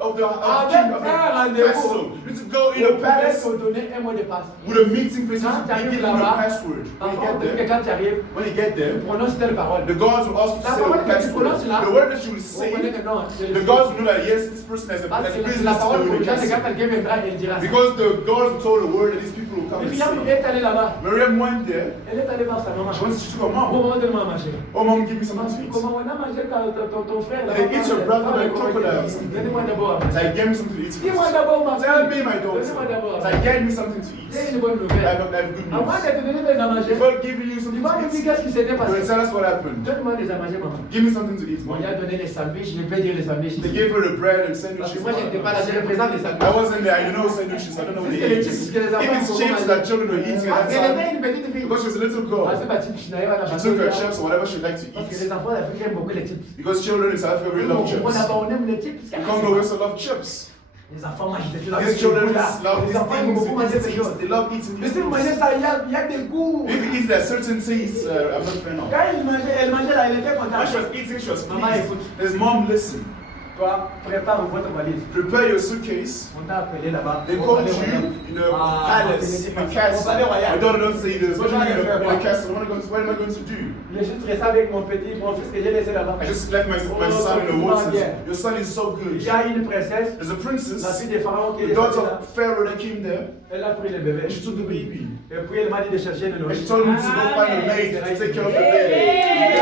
of the castle. You need to go in Le a palais palace faut donner un mot de passe. with a meeting place. You Quand tu need to arrives give them a là-bas, password. When you enfin, get there, quand tu arrives, when you get tu there, prononces telle parole. the guards will ask you to La say parole a que tu prononces là, password. The word that you will on connaît say, que non, c'est the guards will know that yes, this person has a Parce que business la to parole do pour in the les gens, castle. quelqu'un viendra et il dira ça. Because the guards were told the word that these people will come and Myriam say. est allée là-bas. Miriam went there. Elle est allée voir sa maman. She went to her Bon, mom. maman, donne-moi à manger. Oh, mom, give me some to eat. Comment on a mangé ton frère là-bas? They eat your brother like crocodiles. Donnez-moi d'abord à So manger. I gave me something to eat Dis-moi first. d'abord ma Tell fille. me, my daughter. Donnez-moi d'abord à So I manger. gave me something to eat. J'ai une bonne I nouvelle. have good Avant news. de te donner des à manger, Before giving you tu something vas to me dire eat, qu'est-ce qui s'était you will passé. tell us what happened. Donne-moi des à manger, maman. Give me something to eat, On lui mom. a donné des sandwichs, je peux dire les sandwichs. They gave her the bread and Parce sandwiches. que moi, je n'étais pas là, je représente les I sandwichs. wasn't there. You know sandwiches. I don't know what Si they c'est les eat. chips que les enfants If it's font chips manger. that children were eating Ah, at that elle était time, une petite fille. because she was a little Ah, girl, c'est ma petite, je n'avais pas la she chance took de her dire. chips or whatever she'd like to Parce que eat. les enfants d'Afrique aiment beaucoup les chips. Because children in South Africa really love chips. On aime les chips. In Congo, we also love chips. Les enfants mangent des choses. These children love Les these enfants aiment things. beaucoup manger ces choses. They love eating Mais these si vous mangez things. ça, il y a des goûts. If you eat that certain taste, I'm not a fan of. Quand elle mangeait là, elle était When contente. she was eating, she was Maman, pleased. écoute. His mom listened. Toi, prépare votre valise. Prepare your suitcase. On t'a appelé là-bas. They called you in a palace, in a castle. My daughter don't say this. What do you mean in a castle? What am I going to do? Je suis stressé avec mon fils que j'ai laissé là-bas. I just left my son in the waters. Your son is so good. Il y a une princesse, There's a la princess, fille des pharaons qui the est daughter là. of Pharaoh that came there. Elle a pris le bébé. And she took the baby. Et puis elle m'a dit de chercher une And she nourrice. told me to go find a maid to take care of the baby.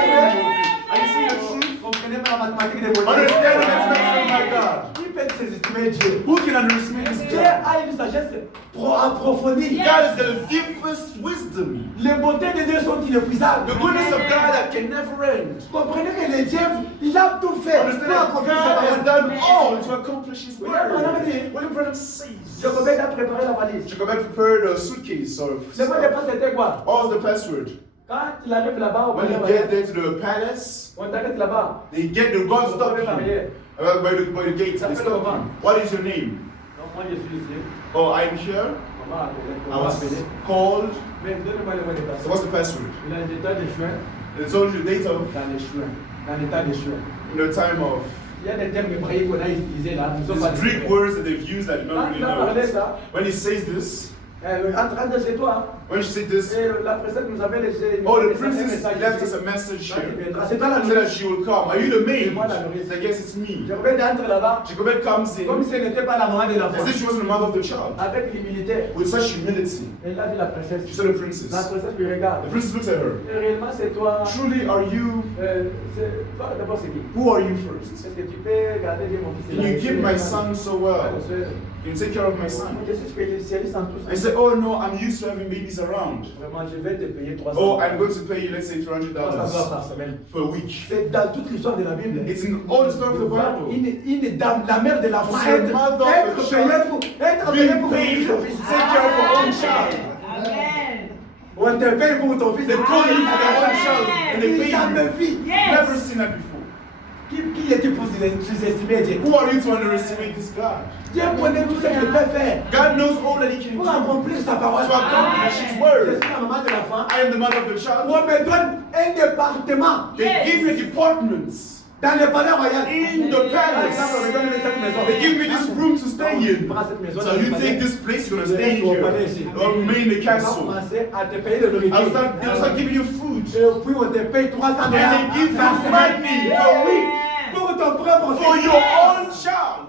Are you seeing the truth? Comprenez pas la mathématique de Understand the mathematics of my God. Qui peut sous-estimer Dieu? Who can understand this Dieu God? a une sagesse approfondies. God has got the deepest wisdom. Les beautés de Dieu sont inépuisables. The goodness of God that can never end. Comprenez que le Dieu, il a tout fait. Understand pour that accomplir sa God has parole. done all to accomplish His word. Regarde, Branham dit, What did Branham says? Jochebed a préparé la valise. Jacob prepared a suitcase or Le mot de passe c'était quoi? what was the password? Quand il arrive là-bas, When you get there to the palace, on t'arrête là-bas. they get the God stop you by the gate. They stop you. What is your name? Donc moi je suis ici. Oh, I'm here. On va appeler. I On va was appeler. called. Mais donne-moi le mot de passe. So what's the password? Il a l'état de juin. It told you the date of Dans les juin. Dans l'état de juin. in the time of Il y a des termes hébraïques qu'on a utilisés là. Nous sommes pas these Greek words that they've used that you don't Quand really il a parlé know. ça, When he says this, entre chez toi. when she said this, Et la princesse nous avait laissé. oh, the princess left us a message Quand il here. viendra. C'est toi la Said that nourrice. she will come. Are you the maid? Moi, la nourrice. I guess it's me. Jochebed entre là-bas. Jacob comes Comme in si elle n'était pas la maman de l'enfant. as if she wasn't the mother of the child. Avec l'humilité. With such humility, Elle a vu la princesse. she saw the La princess. princesse lui regarde. The princess looks at her. Et réellement, c'est toi. Truly, are you? Toi, d'abord, c'est qui? Who are you first? Est-ce que tu peux garder bien mon fils? Can you keep my son so well? Can you take care of my son? Je suis spécialiste en tout ça. I said, oh no, I'm used to having babies around. Vraiment, je vais te payer 300. Oh, I'm going to pay you, let's say, $300 $300 par semaine. per week. C'est dans toute l'histoire de la Bible. It's in all the story of the Bible. Une dame, la mère de l'enfant, The mother of être the payée child. pour nourrir Paid son to fils. take care of her own child. Amen. On te paye pour ton fils. They call you for their own child and they pay Jamais you. vu. Never seen that before. Qui est-il pour sous-estimer Dieu? Who are you to underestimate this God? Dieu connaît tout ce qu'il peut faire God knows all that He can do pour to accomplir sa parole. accomplish His Je word. suis la maman de l'enfant. I am the mother of the child. On me donne un département They give me departments dans le palais royal. in the Par exemple, on me palace. donne cette maison. They give me this room to stay in. Prends cette maison So dans le you palais. take this place, you're gonna Je stay reste au here. palais ici. Or remain in the On va castle. commencer à te payer de nourriture. They'll start giving you food. Et puis on te paye 300 And they give you money per week pour ton propre for fils. your own child.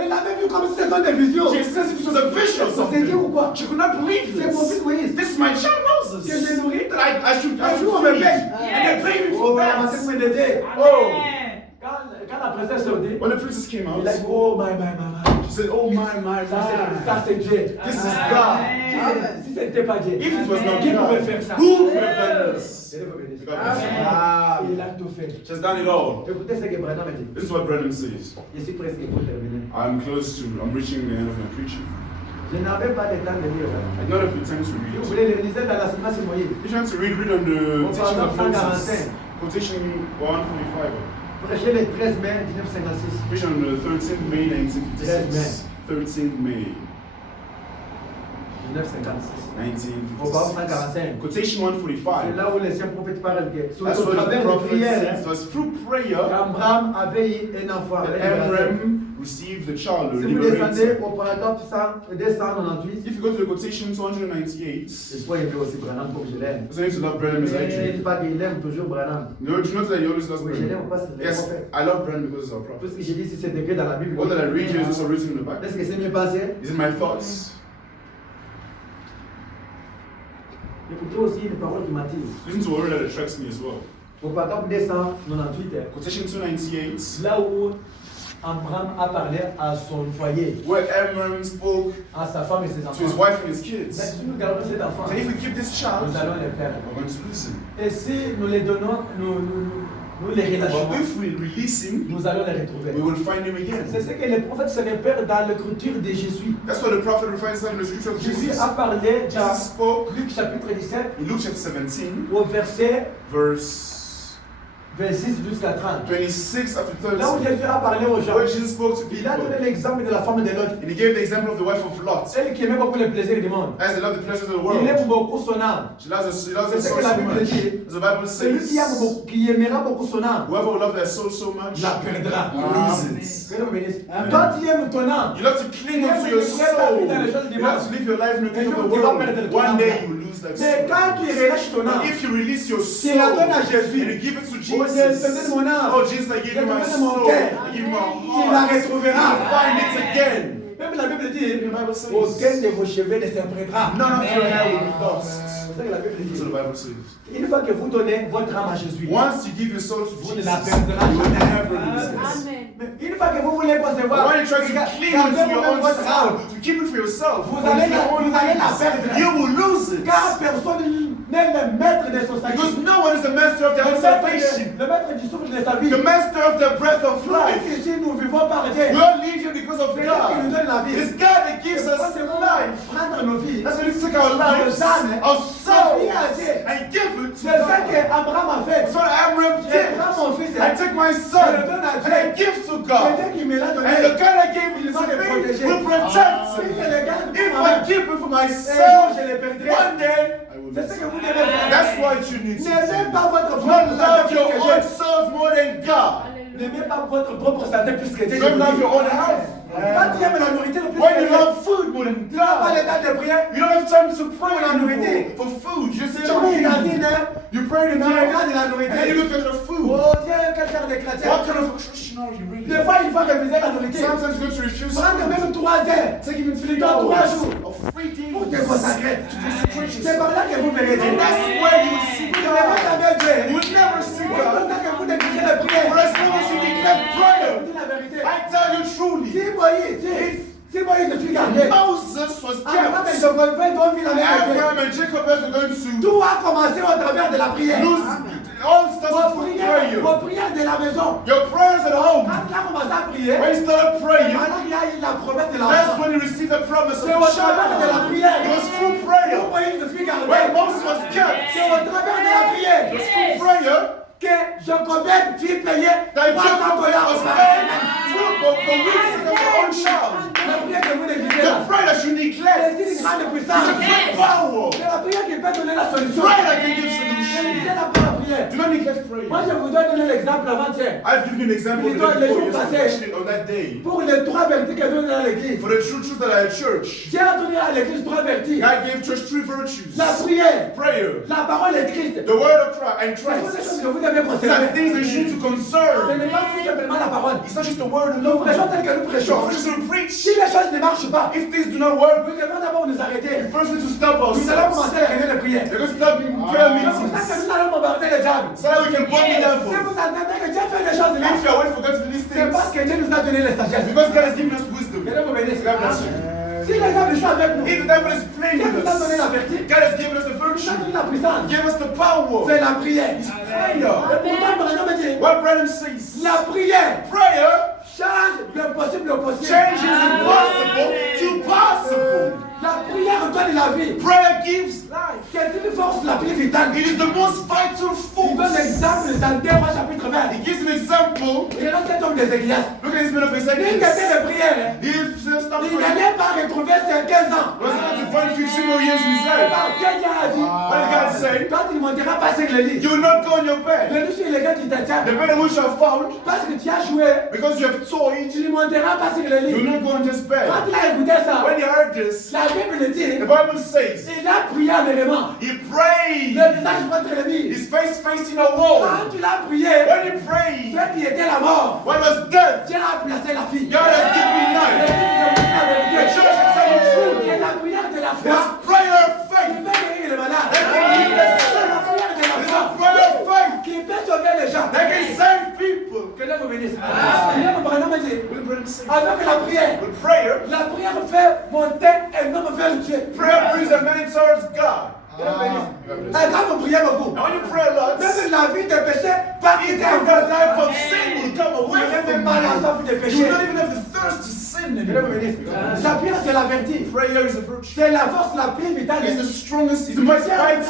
Elle avait vu comme si c'était des visions. She says it was a vision or C'est Dieu ou something. quoi? She could not believe C'est mon fils this. Moïse. This is my child Moses. Que j'ai nourri. That I should Un jour on me feed. paye. And they pay me Oh, for voilà, that. c'est pour m'aider. Oh. Quand la princesse sortit, When the princess came out, il a dit, oh my. she said, oh my. Ça c'est Dieu. This is God. Si c'était pas Dieu, If it was not qui pouvait God, faire ça? who would have done this? Dieu vous bénisse. God bless you. Il a tout fait. She has done it all. Écoutez ce que Branham a dit. This is what Brennan says. Je suis presque pour terminer. I'm reaching the end of my preaching. Je n'avais pas le temps de lire. I don't have the time to Si vous read. voulez le lisez dans la Sima Simoïde. If you want to read on the Au teaching of paragraphe Moses, 145. quotation 145. Prêché le 13 mai 1956. Preach on the 13th May 1956. 13th May 1956. Au paragraphe 1956. 145. Quotation C'est 145. là où les saints prophètes parlent que sur That's le what the travers de prophet prière, says. It was through prayer Abraham avait eu un enfant. that avec Abraham. Amram received the child, the Si vous descendez liberator. au paragraphe 298, If you go to the quotation 298, j'espère qu'il aussi Branham comme je l'aime. it's nice to love Brennan as I Mais do. pas qu'il aime toujours Branham. No, do you know that you always love Oui, je l'aime Brennan? parce que je l'ai Yes, fait. I love Brennan because he's our Tout prophet. ce que j'ai dit, si c'est écrit dans la Bible. All that I read here is also written in the Bible. Est-ce que c'est mes pensées? Is it my thoughts? Écoutez aussi une parole qui m'attire. Listen to a word that attracts me as well. Au paragraphe 298, Quotation 298, là où Abraham a parlé à son foyer, where Amram spoke à sa femme et ses to his enfants. wife and his Mais kids. si nous gardons cet enfant, So if we keep this child, nous allons les perdre. we're going to lose him. Et si nous les donnons, nous les relâchons, But if we release him, nous allons les retrouver. we will find him C'est again. ce que les prophètes se repèrent dans l'écriture de Jésus. That's what the prophet refers to in the scripture of Jésus Jesus. a parlé Jesus dans spoke Luc chapitre 17 in Luke chapter 17, au verset verse 26 jusqu'à 30. 26 up to Là où 30, Jésus a parlé aux gens, where Jesus spoke to il a donné people. l'exemple de la femme de Lot, And he gave the example of the wife of Lot. celle qui aimait beaucoup les plaisirs du monde. As they love the pleasures of the Il aime world. beaucoup son âme. She loves C'est the ce soul que la so Bible much. dit. As the Bible Celui qui, says, qui aimera beaucoup son âme whoever will love their soul so much la perdra. loses. Que Dieu vous bénisse. Toi, tu aimes ton âme. You love to cling onto your soul. You have to live your life in the things of the world. One day you will lose that Mais quand soul. tu relâches ton âme, But if you release your soul tu la donnes à and Jésus. you give it to Oh, Jesus, je te donne mon âme. oh Jesus, I give you my Je te donne mon soul, cœur. I give you my Tu la heart, you retrouveras. find it again. Même la Bible dit, The Bible says, aucun de vos cheveux ne se perdra. none of your hair will be C'est lost. ça que la Bible That's what dit. the Bible says. Une fois que vous donnez votre âme à Jésus, Once you give your soul to vous ne Jesus, la perdrez you will jamais. never lose it. Amen. Mais une fois que vous voulez concevoir, Why are you trying to cling gardez to your own votre âme. soul, to keep it for yourself? Vous allez la perdre. You will lose it. Car personne n'est le maître de son salut. Because no one is the master of their own salvation. Le maître du souffle de sa vie. The master of the breath of life. Ici, nous vivons par Dieu. We all live here because of C'est Dieu qui nous God. donne la vie. It's God that gives us life. Prendre nos vies. That's why we take our lives, our soul, and give it to C'est ça God. que Abraham a fait. That's what Abraham Je did. prends mon fils. I take my son and I give to C'est God. Dieu qui me l'a donné. And the God I gave him Il va le to me protéger. will protect Si him. je le garde If pour I moi, keep it for un jour myself, je le perdrai. one day I will C'est lose ce que it. vous devez faire. That's what you need to N'aimez do. pas votre Don't propre love santé your plus que own Dieu. souls more than God. N'aimez pas votre propre santé plus que Dieu. Don't love your own health. Quand tu aimes la nourriture plus When que you Dieu, love food more than tu n'as pas le God, temps de prier. you don't have time to pray Pour la nourriture. anymore for food. You Tu say, pries dans une heure, you pray tu tonight, regardes la and then you nourriture. look at your food. Oh Dieu, quel genre de chrétien. What kind of a Christian are you really? Des fois, il faut refuser la nourriture. Sometimes you go to refuse Prendre food. même 3 heures. Take even 3 Dans 3 hours jours. of free days Pour te consacrer. to consecrate C'est yourself. par là que vous verrez Dieu. And that's where you will see Vous ne verrez God. jamais Dieu. You will never see Pour God. longtemps que vous négligez la prière. For as long as you neglect prayer, Je vous dis la vérité. I tell you truly, Si Moïse fut gardé, Moses was Abraham et kept. Jacob ont vu la même chose. Abraham and Jacob are going to Tout a commencé au travers de la prière. lose. All started Vos from prières, vos prayer. prières de la maison. Your prayers at home. Quand il a commencé à prier, When you started praying, maintenant il y a eu la promesse de that's l'enfant. when you received the promise of C'est the au travers de la child. prière. It was through Où prayer. Moïse fut gardé. When Moses was kept, C'est au travers de la prière it was through prayer que Jacob fut payé that 300 Jacob dollars was par paid semaine. for weeks of their own child. La prière que vous négligez The là, prayer that you neglect c'est une grande is puissance. a great power. C'est la prière qui peut donner la solution. Prayer that can give Négligez solution. la pas la prière. Do not neglect prayer. Moi, je vous dois donner l'exemple avant-hier. I've given you an example of the Les day before jours passés. yesterday, on that day. Pour les 3 vertus que donne à l'église. For the true truth that I had church, Dieu a donné à l'église 3 vertus. God gave church 3 virtues. La prière, Prayer, la parole est Christ. the word of Christ, and Ce sont des choses Christ. que vous devez These are conserver. things that you need to Ce conserve. n'est pas tout simplement la parole. It's not just the word Nous alone. prêchons tel que nous prêchons. We're just going to preach. Si les choses ne marchent pas, If things do not work, nous devons d'abord nous arrêter. first we need to stop Nous allons ourselves. commencer les réunions de prière. We're going to stop prayer C'est pour ça que meetings nous allons bombarder les diables. so that we can bomb the Si devil. vous entendez que Dieu fait des choses là, If you are waiting for God to do these c'est parce things, que Dieu nous a donné les sagesses. because God has given us wisdom. Que Dieu vous bénisse. God bless you. Si les diables sont avec nous, If the devil is playing Dieu with nous a donné us, la vertu, God has given us the nous a virtue. donné la puissance. Give us the power. C'est la prière. Prayer. Et pourtant, Branham me dit, What Branham says, la prière prayer change l'impossible au possible. changes impossible to possible. La prière donne la vie. Prayer gives life. C'est une force la plus vitale. It is the most vital Il donne force. l'exemple dans 2 Rois chapitre 20. It gives an example. Regardez cet homme des Églias. Look at this man of Il Ezekiel. était de prière. If you stop Il praying, n'allait pas retrouver ses 15 ans. was going to find 15 more years in his life. Par quel Dieu a dit, What did God say? quand il ne montera pas sur le lit, You will not go on your bed. le lit sur lequel tu te tiens, The bed in which you have found, parce que tu as joué, because you have toyed, tu ne monteras pas sur le you will lit. not go on this bed. Quand il a écouté ça, When you heard this, la Bible dit, the Bible says, il a prié en élément. he prayed, Le visage contre le mur. his face facing a wall. Quand tu l'as prié, When he prayed, ce qui était la mort, what was death? Dieu a placé la vie. God has given Le life. The church has said the truth. C'est la prière de la There's foi. prayer of Qui faith. peut guérir les malades. That can heal the C'est sick. la prière de la There's a foi. prayer of faith. Qui peut sauver les gens. That can save people. Que Dieu vous bénisse. Dieu vous Branham dit, Will Branham say? avec la prière, With prayer, la prière fait monter un homme vers Dieu. prayer brings a man towards God. Que Dieu vous bénisse. Et quand vous priez beaucoup, And when you pray a lot, même la vie de péché va quitter even un the peu. life of sin will come away Vous n'avez from même pas la you. soif de You péché. will not even have the thirst to sin Que Dieu vous anymore. bénisse. La prière, c'est la vertu. Prayer is a virtue. C'est la force la plus vitale. It's the strongest, it's the most vital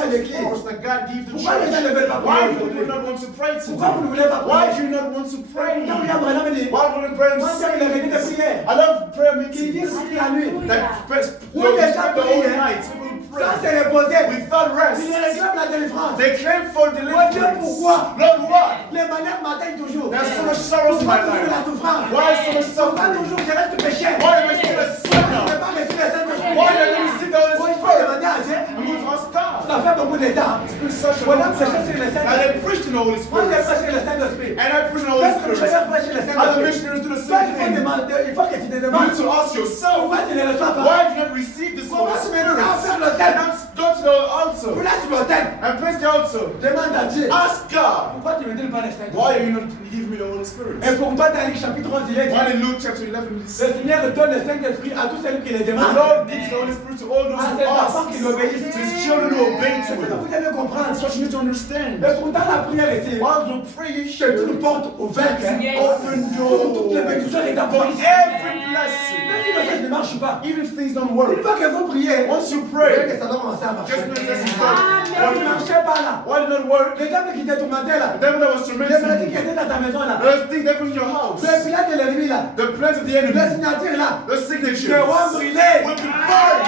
force that God gave the Pourquoi les gens ne veulent pas church. Why prier do you aujourd'hui? not want to pray Pourquoi vous ne today? voulez pas Why prier? do you not want to pray? Quand William Branham dit, Why wouldn't Branham moi j'aime les réunions de say? prière. I love prayer Qui dit meetings. toute la nuit. That press Oui, you les gens spend the whole prient, hein. night. People pray Ça c'est reposer. without Il rest. réclame la délivrance. They claim for Pourquoi? deliverance. Lord, why? Les malheurs m'atteignent toujours. There's so much sorrows in Pourquoi my toujours la life. souffrance? Why so much Pourquoi suffering? toujours je reste péché? Why am I still a Je ne sinner? peux pas reçu le Saint-Esprit. Why don't you see the Oui, Holy il faut Spirit? demander à Dieu. I'm going to ask God. Ça fait beaucoup de temps. It's been such a Voilà, long prêcher time. sur le And Saint-Esprit. I preached in the Holy Moi j'ai Spirit. prêché le Saint-Esprit. And I preach in the Holy Qu'est-ce que je Spirit. vais prêcher le Other Saint-Esprit? missionaries do the Toi, same il faut thing. demander, il faut que tu te You demandes. need to ask yourself, Pourquoi tu ne reçois pas? why do you not receive this Holy Comment tu me donnes à Spirit? faire le And thème? ask Go to the altar Place sur l'autel. and place the altar. Demande à Dieu. Ask God, Pourquoi tu me donnes pas le Saint-Esprit? why are you not giving me the Holy Spirit? Et pour toi, dans Luc chapitre 11, il est dit, While in Luke chapter 11, it le says, Seigneur donne le Saint-Esprit à tous ceux qui le the demandent. Lord gives the Holy Spirit to all those À who ses enfants ask, qui l'obéissent. to his children who obey to C'est ce que him. vous devez comprendre. That's what you need to understand. Et pourtant, la prière ici, While you pray, c'est une porte ouverte. Hein. open Pour toutes les door bénédictions et for d'abondance. every blessing. Même si le fait ne marche pas, Even if things don't une work, fois que vous priez, once you vous voyez pray, que ça va commencer à marcher. just know that it's Ça ne done. marchait pas là. Why did it not work? Le diable qui t'a tourmenté là, The devil that was les tormenting maladies qui you, étaient dans ta maison là, the thing that was in your house, le filet de l'ennemi là, the plans of the la enemy, signature là, the signatures seront brûlés. will be burned.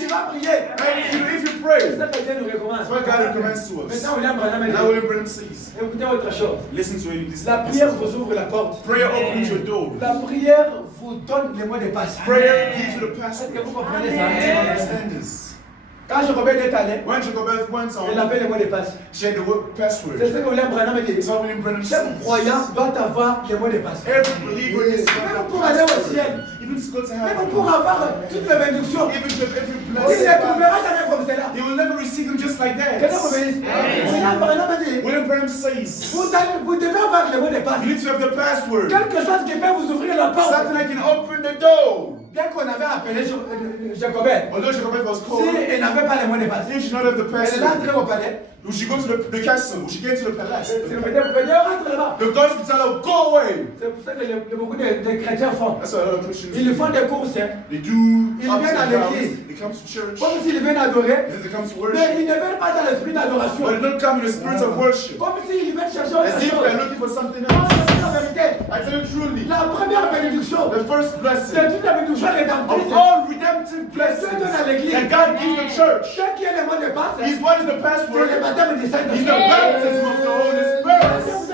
Tu vas prier. And if you C'est pray, ça que Dieu nous recommande. that's what God recommends to us. Maintenant, William Branham a And dit, now William Branham says, écoutez autre chose. listen to this. La prière vous ouvre la porte. Prayer opens your door. La prière vous donne les mots de passe. Prayer gives you the Est-ce que vous password. comprenez Do you ça? understand this? Quand Jacobin est allé, When Jacobeth went il on, avait les mots de passe. she had the word C'est password. ce que William Branham a dit. That's what William Branham Chaque says. croyant doit avoir les mots de passe. Every believer needs to have Même the pour aller au password. ciel, Even to go to même heaven. pour avoir toutes les bénédictions, Even to have every il ne blessing. trouvera jamais comme cela. You will never receive them just like Que Dieu vous that. bénisse. William Branham a dit, William Branham says, vous devez avoir les mots de passe. you need to have the password. Quelque chose qui peut vous ouvrir la porte. Something that can open the door. Dès qu'on avait appelé Jacobin, Although Jacobeth was cold, s'il n'avait pas les mots de passe, if she did not have the elle est password, entrée au palais. we should go to the castle. We should get to the palace. Si le médecin vous dit, rentre là-bas. The guards would tell her, go away. C'est pour ça que beaucoup de chrétiens font. That's what a lot of Christians Ils do. font des courses, hein, They do Ils ups viennent à and downs. l'église. They come to church. comme s'ils viennent adorer, They come to mais worship. ils ne viennent pas dans l'esprit d'adoration. But they don't come in the spirit of worship. Comme s'ils viennent chercher autre As if they're chose. looking for something Non, else. c'est la vérité. I tell you truly, La première bénédiction, the first c'est blessing toute la bénédiction of rédemptrice. all redemptive Dieu blessings donne à l'église. that God gives the church Ceux qui ont les mots de passe, is what is the c'est password? le baptême du Is the Saint-Esprit. baptism of the Holy Spirit.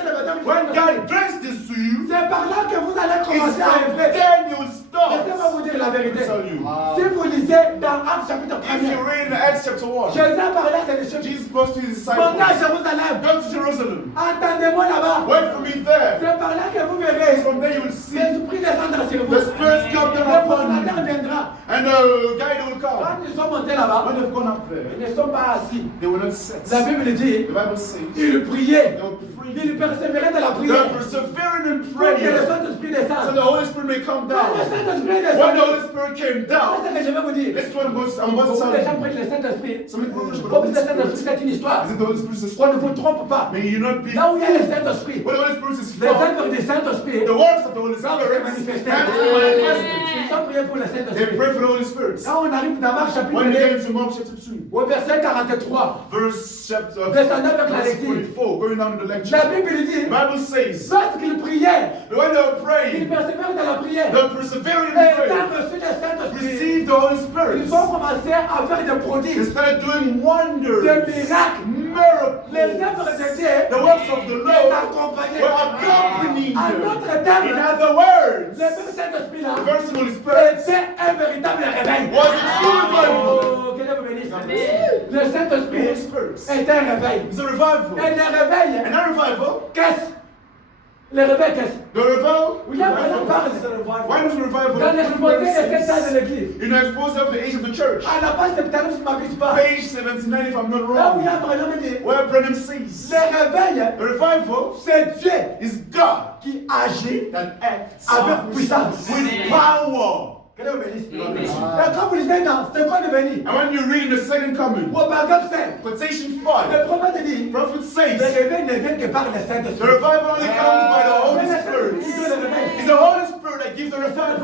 When C'est God grants this to you, par là que vous allez it's commencer à from œuvrer. then you will start. Laissez-moi vous dire la vérité. Tell you. Si vous lisez dans Actes chapitre If you 1, read in Acts chapter 1, Jésus a parlé à ses disciples. Jesus spoke to his Montez à disciples, Jérusalem. go to Jerusalem, Entendez-moi là-bas. wait for me there. C'est par là que vous verrez From there you will see l'Esprit descendre sur vous. the Spirit come Le down upon consommateur you, viendra. and the guide will come. Quand ils sont montés là-bas, When they've gone up ils there, ne sont pas assis. they will not sit. La Bible dit, The Bible says ils priaient. they'll pray. Ils persévéraient dans la They're prière. persevering in Pour que le prayer Saint-Esprit so descende. the Holy Spirit may come Quand le down. Saint-Esprit When the descend, Holy Spirit came down, c'est ce que je vais vous dire. listen to what I'm about to Beaucoup de gens tell prennent you. le Saint-Esprit. Some people worship the Comme Holy le Saint-Esprit, Spirit. c'est une histoire. Is it the Holy Spirit is On ne vous trompe pas. May you not be Là où il y a le Saint-Esprit, where the Holy Spirit is les from. œuvres du Saint-Esprit, The works of the Holy doivent se Spirit manifester. have to be manifested. Ils ont prié pour le They Saint-Esprit. pray for the Holy Spirit. Quand on arrive dans Marc chapitre When you 2, get into Mark chapter 2, au verset 43, verse chapter Descendez avec la verse lecture. 44, going down to the la lecture. Bible dit, The Bible says lorsqu'ils priaient, that when they were ils praying, persévèrent dans la prière. they persevering in Et prayer, étant reçus le Saint-Esprit, received the Holy Spirit. ils ont commencé à faire des They prodiges, started doing wonders, des miracles. Les miracles. œuvres de Dieu The works of the les Lord accompagnaient. were accompanying En them. d'autres In termes, other words, le Père Saint-Esprit-là the verse of the Holy Spirit était un véritable réveil. was a true revival. Oh, que Dieu vous bénisse. Le The Holy Saint-Esprit Spirit est un réveil. is a revival. Et le réveil, And a revival, qu'est-ce? Le réveil, qu'est-ce? the revival, William Branham parle de ce why revival. was revival? Dans l'exposé des 7 ans de l'Église, In the exposé of the age of the church, à la page 79, si je ne m'abuse pas, page 79 if I'm not là où wrong, William Branham dit, where Brenham says, le réveil, the revival c'est Dieu is God qui agit that acts avec puissance. with power. Que Dieu vous bénisse. Et quand vous lisez dans c'est quoi devenu? And when you read the second coming, Au paragraphe 5, quotation le 5, prophète dit, prophet le says, réveil ne vient que par le the Saint-Esprit. revival only comes by the Holy C'est le Spirit. Saint-Esprit qui donne le réveil. It's the Holy Spirit that gives the revival.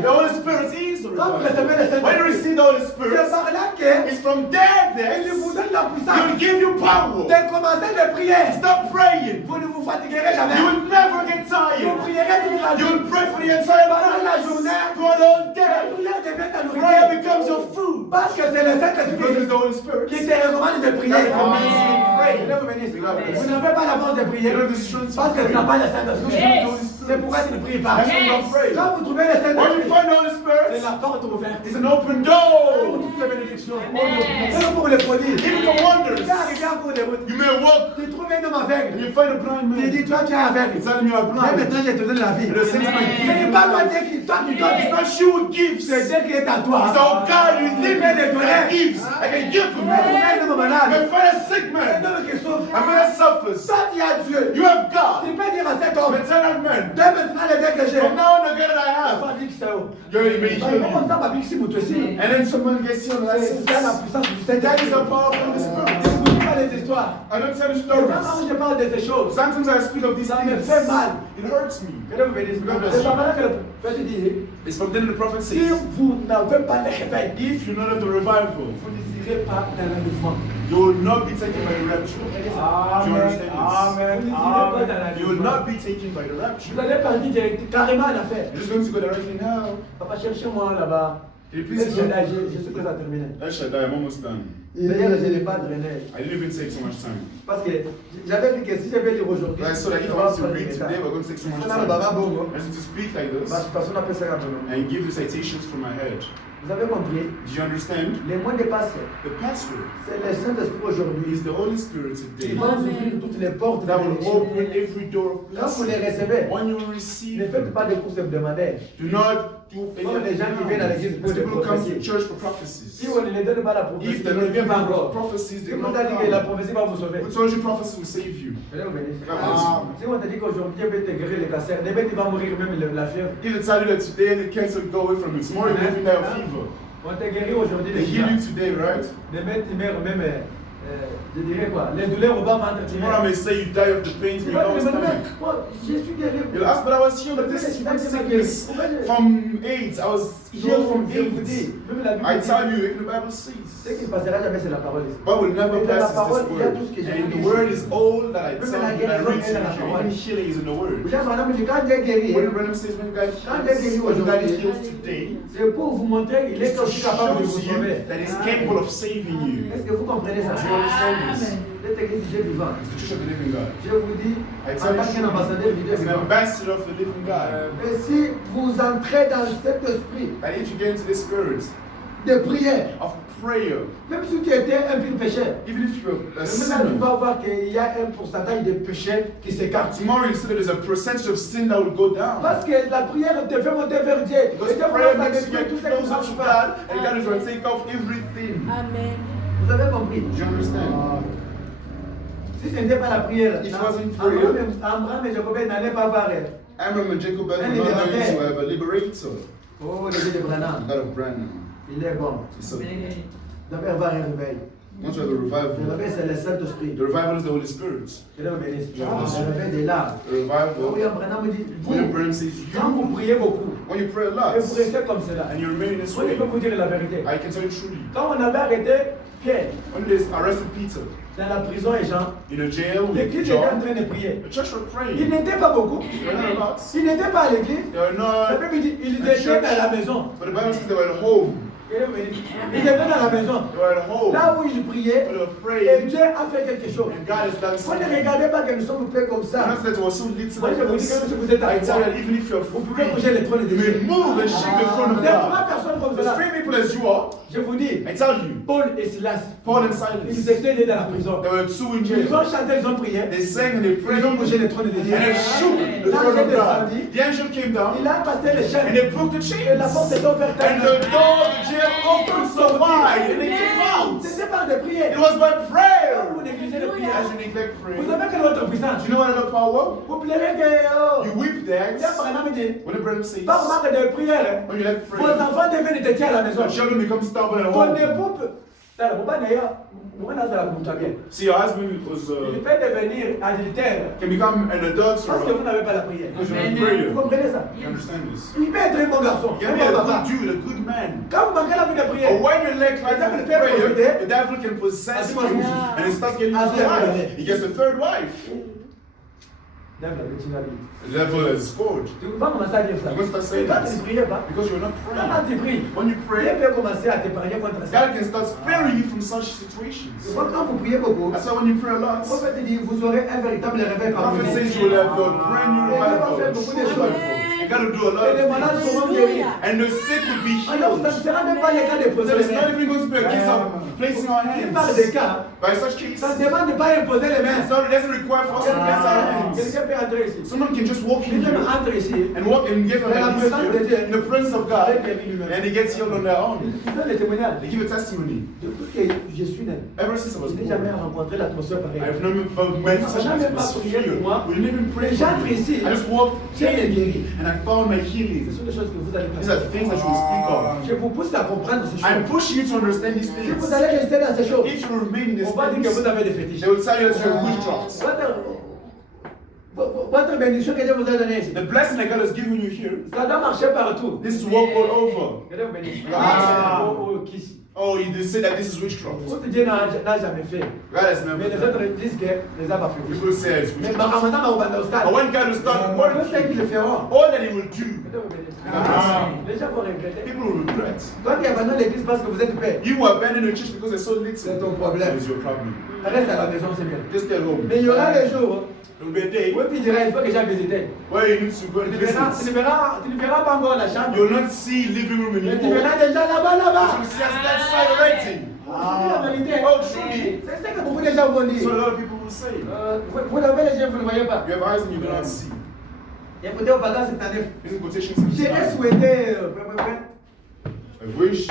The Holy Spirit is the Quand vous revival. recevez le When you Saint-Esprit, receive the Holy c'est Spirit, par là que it's from there il vous that donne la He puissance will give you power. de commencer de prier. Stop praying. Vous ne vous fatiguerez jamais. You will never get Vous tired. prierez toute la You journée. will pray for the entire Pendant la night. journée, For the whole la day. prière devient ta Prayer nourriture. becomes your food. Parce que c'est le Because Saint-Esprit it's the Holy Spirit. qui te recommande de prier. That commands you to pray. Que Dieu vous bénisse. Vous n'avez pas la force de prier You know the strength parce of que tu n'as prayer. pas le Saint-Esprit. You don't have the Holy Spirit. C'est pourquoi tu ne pries pas. That's why you don't pray. Quand vous trouvez le When you Saint-Esprit, find the Holy c'est Spirit, la porte ouverte. it's an open Pour door. toutes les bénédictions. Même pour les prodiges. Even for wonders. Regarde pour les routes. You may walk Tu trouves un homme and aveugle. you find a blind Tu man. dis, toi tu es aveugle. It's telling you are Mais blind. maintenant je te donne la vie. And the same time, Ce n'est pas toi qui donnes. it's not you who gives. C'est Dieu qui est à toi. It's our God who Il peut te donner. gives. I can give to Tu me. trouves un homme malade. You find a sick Un man. homme qui souffre. A man that suffers. Toi tu as Dieu. You have Tu God. peux dire à cet homme, But tell that man, dès maintenant les dés que j'ai. from now on the God that I have, Pas dit que c'est où. you already made Pas heal comme you. ça, ma vie, si vous te suivez. And then someone gets healed. And I C'est say, la puissance du that is Saint-Esprit. the power of the Je Spirit. ne vous dis pas les histoires. I don't tell you Et quand stories. je parle de ces choses, Sometimes I speak of these ça me things. fait mal. It hurts me. Que Dieu vous bénisse. C'est pas mal que le prophète dit, It's from then the prophet si says, vous n'avez pas le réveil, if you know of the revival, vous n'irez pas dans l'enlèvement. you will not be taken by the rapture. Do you understand this? Vous n'irez pas dans You will l'enlèvement. not be taken by the rapture. Vous allez partir direct, carrément à l'affaire. You're just going to go directly now. Papa, cherchez-moi là-bas. Can you please Je go? suis prêt à terminer. El Shaddai, I'm almost done. D'ailleurs, je n'ai pas drainé. I didn't even take so much time. Parce que j'avais vu que si je vais lire aujourd'hui, But I saw that if I want to read today, we're going to take so much on a le time. baba bongo. I need to speak like this Parce qu'on appelle ça rapidement. and give the citations from my head. Vous avez compris? Do you understand? Les mots de passe, The password c'est le Saint-Esprit aujourd'hui. is the Holy Spirit Qui today va vous ouvrir toutes les portes de that will bénédiction. open every door of Quand vous les blessing. recevez, When you ne receive faites them, pas de courses hebdomadaires. do not do any Comme of les gens qui viennent à l'église pour There's des people who come to prophéties. church for prophecies. Si on ne les donne pas la prophétie, If ils they're ne not viennent given pas encore. prophecies, Si they on will t'a dit que la not come. prophétie va vous sauver, Who told you prophecy will save you? que Dieu vous bénisse. Amen. Si on t'a dit qu'aujourd'hui Dieu peut te guérir le cancer, demain tu vas mourir même la fièvre. If they tell you that today the cancer will go away from you, tomorrow you're living out fever. On t'a guéri aujourd'hui They le heal you sida. today, right? Demain tu meurs même, je dirais quoi, les douleurs au bas-ventre. tu Tomorrow I meurs. may say you die of the pain in Tu your vas own te demander, stomach. moi, je suis guéri. You'll ask, but I was healed of this sickness from AIDS. I was healed from Je vous AIDS. dis, même la Bible I dit, tell you, in the Bible ce says, qui ne passera jamais, c'est la parole ici. God will never Et dans la pass parole, this il y a word. tout ce que j'ai And dit. the word is all that I Même tell la you, that I read to guérison est dans la you. parole. Even healing is in the word. Déjà, madame me dit, quand Dieu guérit, When Branham says when God heals today, c'est pour vous montrer qu'il est it's to aussi show capable de to vous you sauver. that He's capable of saving you. Est-ce que vous comprenez ça? Do you understand this? Cette église du Dieu vivant. It's the church of the living God. Je vous dis, I en tell tant qu'un you, ambassadeur du Dieu as an vivant, ambassador of the living God, et si vous entrez dans cet esprit that if you get into the spirit de prière, of prayer, même si tu étais un pile pécheur, even if you're a maintenant tu sinner, vas voir qu'il y a un pourcentage de péchés qui s'écarte. tomorrow you see that there's a percentage of sin that will go down. Parce que la prière te fait monter vers Dieu. Et Because Dieu prayer commence à makes you détruire get tout ce qui ne closer marche to pas. God, and God is going to take off everything. Amen. Vous avez compris? Do you understand? Si ce n'était pas la prière, It wasn't prayer. Abraham et Jacob n'allaient pas voir. Amram and Jacob were And not the going liberator. to have a liberator. Oh, le Dieu de The Branham, God of Branham. il est bon. So, Vous avez avoir un réveil. once you have a Le revival, réveil, c'est le Saint-Esprit. the revival is the Holy Spirit. Que Dieu vous bénisse. Yeah. Le réveil de l'âme. The revival, William Branham dit, William vous, Branham says, quand vous you, priez beaucoup, when you pray a et lot, vous restez comme cela, and you remain in this moi je way, peux vous dire la vérité. I can tell you truly, Quand on avait arrêté Pierre when they arrested Peter dans la prison et Jean, in a jail with l'église était en John, train de prier. the church were Ils praying. n'étaient pas beaucoup. They were not a lot. Ils n'étaient pas à l'église. They were La not Bible dit, ils in étaient church, dans la maison. but the Bible says they were at home. Que Dieu vous bénisse. Ils étaient dans la maison. They were at home. Là où ils priaient, They were et praying, Dieu a fait quelque chose. and God has done Vous ne something. regardez pas que nous sommes faits comme And ça. not that it was so little Moi, je like vous dis this. que si vous êtes à I tell you trois, that even if you're vous pouvez bouger free, les trônes de you Dieu. will move and shake the throne of Vous êtes trois God. personnes comme As cela. free people as you are, Je vous dis, I tell you, Paul et Silas, Paul and ils Silas, étaient dans la prison. there were two in Ils jail. ont chanté, ils ont prié. They sang and they Ils prayed, ont bougé and les trônes de Dieu. they shook the throne of God. The angel came down, Il a passé les and chaînes. they broke the Et la porte chains. est ouverte. And the door of the jail opened so wide, and they came out. C'était par des prières. It was by Quand prayer. vous négligez les As prières, you neglect vous prayer, savez quelle est votre puissance? do you know what other power? Vous plairez que, oh, You whip Pierre that. Branham dit, When the brother says, par manque de prière, when you let vos prayer, enfants deviennent des tiers à la maison. your children become stubborn at Ton home. époux peut, See, your husband was il peut devenir adultère can become an parce que adulterer vous n'avez pas la prière. because you have Amen. Vous prayer. comprenez ça? You understand this? Il peut être un bon garçon, You un can be bon a papa. good dude, a good man. Quand vous manquez la vie de But prière, when you lack like that prayer, the devil can possess you and it starts getting you As a they wife. are. He gets a third wife. The devil has scored. Tu vas commencer à dire ça. I'm going to start saying Toi, tu that. ne priais pas. Because you're not Quand praying. tu pries, When you Dieu pray, peut commencer à t'épargner contre ça. God can start sparing you from such situations. Tu vois, quand vous priez beaucoup, That's why when you pray a lot, le prophète dit, vous aurez un véritable réveil the parmi prophet vous. says you will have a brand new Et Dieu va revival. faire beaucoup de choses. You got to do a lot Et les of malades things. seront guéris. And the sick will be Alors, ça ne healed. sera même pas le cas de poser So les it's mains. not even going to be a case of placing our Il parle des hands. cas. By such cases, Ça ne demande pas imposer les mains. so it doesn't require for us to place our hands. Quelqu'un peut entrer ici. Someone can just walk in Quelqu'un here entre ici. and walk and get on Dans la their knees présence de Dieu. here in the presence of God, and he gets healed on their own. Ils donnent le témoignage. They give a testimony. Depuis que je suis né, Ever since I was je n'ai jamais born, rencontré l'atmosphère pareille. I've never met such an atmosphere. We didn't even pray for J'entre ici. it. I just walked J'ai été guéri. in and I found my Ce healing. sont des choses que vous allez These passer. are things that you will speak of. Je vous pousse à comprendre ces I'm choses. pushing you to understand these Si things. vous allez rester dans ces choses, If you remain in this on va dire que vous things, avez des fétiches. they will tell you that you have witchcraft. Votre bénédiction que Dieu vous a donnée ici, The blessing that God has given you here, ça doit marcher partout. this will walk all over. Que Dieu vous bénisse. Ah. Kiss. Oh, you say that this is witchcraft. Autre Dieu n'a jamais fait. God has Mais never les done. autres disent que les hommes ont fétiche. People say it's Mais witchcraft. Ramadan va au stade. But when God will start Tout working, ce qu'ils feront. all that He will do, Que Dieu vous bénisse. Ah. Les gens vont regretter. people will regret. Toi qui abandonnes l'église parce que vous êtes père, You abandon the church because there's so little. c'est ton problème. That is your problem. Reste à la maison, c'est bien. Just get home. Mais il y aura des jours There will be a day où tu diras, il faut que j'aille visiter. where you need to go and Tu visit. ne verras pas encore la chambre. You will not see living room Mais tu anymore. verras déjà là-bas, You là-bas. will see us that side already. C'est la vérité. Oh, truly. C'est ce que beaucoup de gens vont That's dire. what a lot of people will say. Vous l'avez les yeux, vous ne voyez pas. You have eyes and you do not see. Écoutez, au bagage cette année, These quotations j'ai are souhaité, I wish ...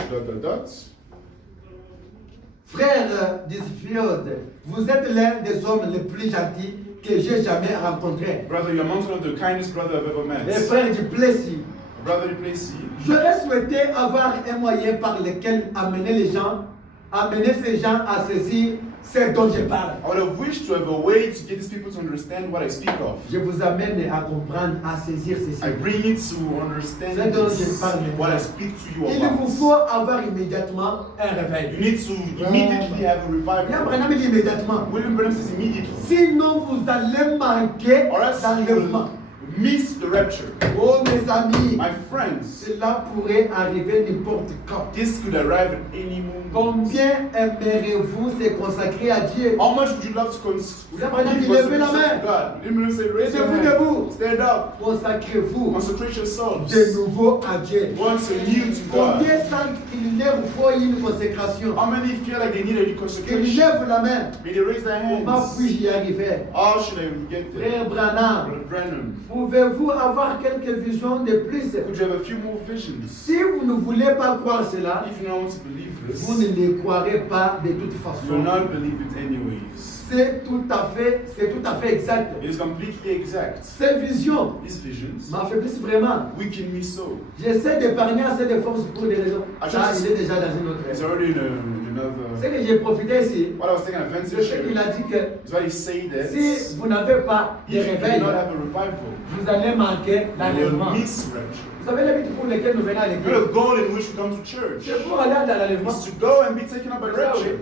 frère Disfield, vous êtes l'un des hommes les plus gentils que j'ai jamais rencontrés. Brother, you're amongst one of the kindest brother I've ever met. Les frères du Plessis. Brother Duplessis, J'aurais souhaité avoir un moyen par lequel amener ces gens à saisir ce dont je parle. I would have wished to have a way to get these people to understand what I speak of. Je vous amène à comprendre, à saisir ceci. I bring you to understand C'est dont this, je parle what I maintenant. speak to you Il vous about. faut avoir immédiatement un You réveil. need to immediately have a William revival. Branham dit immédiatement. William Branham says immediately, Sinon, vous allez manquer or else you d'enlèvement. will miss the rapture. Oh, mes amis, My friends, cela pourrait arriver n'importe quand. this could arrive at any moment. Combien aimeriez-vous se consacrer à Dieu? How much would you love to consecrate William Branham dit, levez la main. to God? William Branham said, raise your Mettez-vous hand. debout. Stand up. Consacrez-vous Consecrate yourselves. de nouveau à Dieu. Once anew to God. Combien sentent qu'il leur faut une consécration? How many feel like they need a Qu'ils consecration? lèvent la main. May they raise their Comment hands. puis-je y arriver? How should I get there? Frère Branham, Brother Branham, pouvez-vous avoir quelques visions de plus? could you have a few more visions? Si vous ne voulez pas croire cela, If you don't want to believe vous ne this, les croirez pas de toute you façon. will not believe it anyways. C'est tout à fait exact. It is completely exact. Ces visions These visions m'affaiblissent vraiment. weaken me so. J'essaie d'épargner assez de forces pour des raisons. Ah, Ça, je- il est déjà dans une autre It's raison. already in C'est another. que j'ai profité ici. What I was taking advantage Je sais qu'il of a dit que is why he say that si vous n'avez pas de if you do réveil, not have a revival, vous allez manquer you l'enlèvement. will miss rapture. Vous savez les buts pour lesquels nous venons à The l'église? goal in which we come to church C'est pour aller dans l'enlèvement. is to go and be taken up by rapture.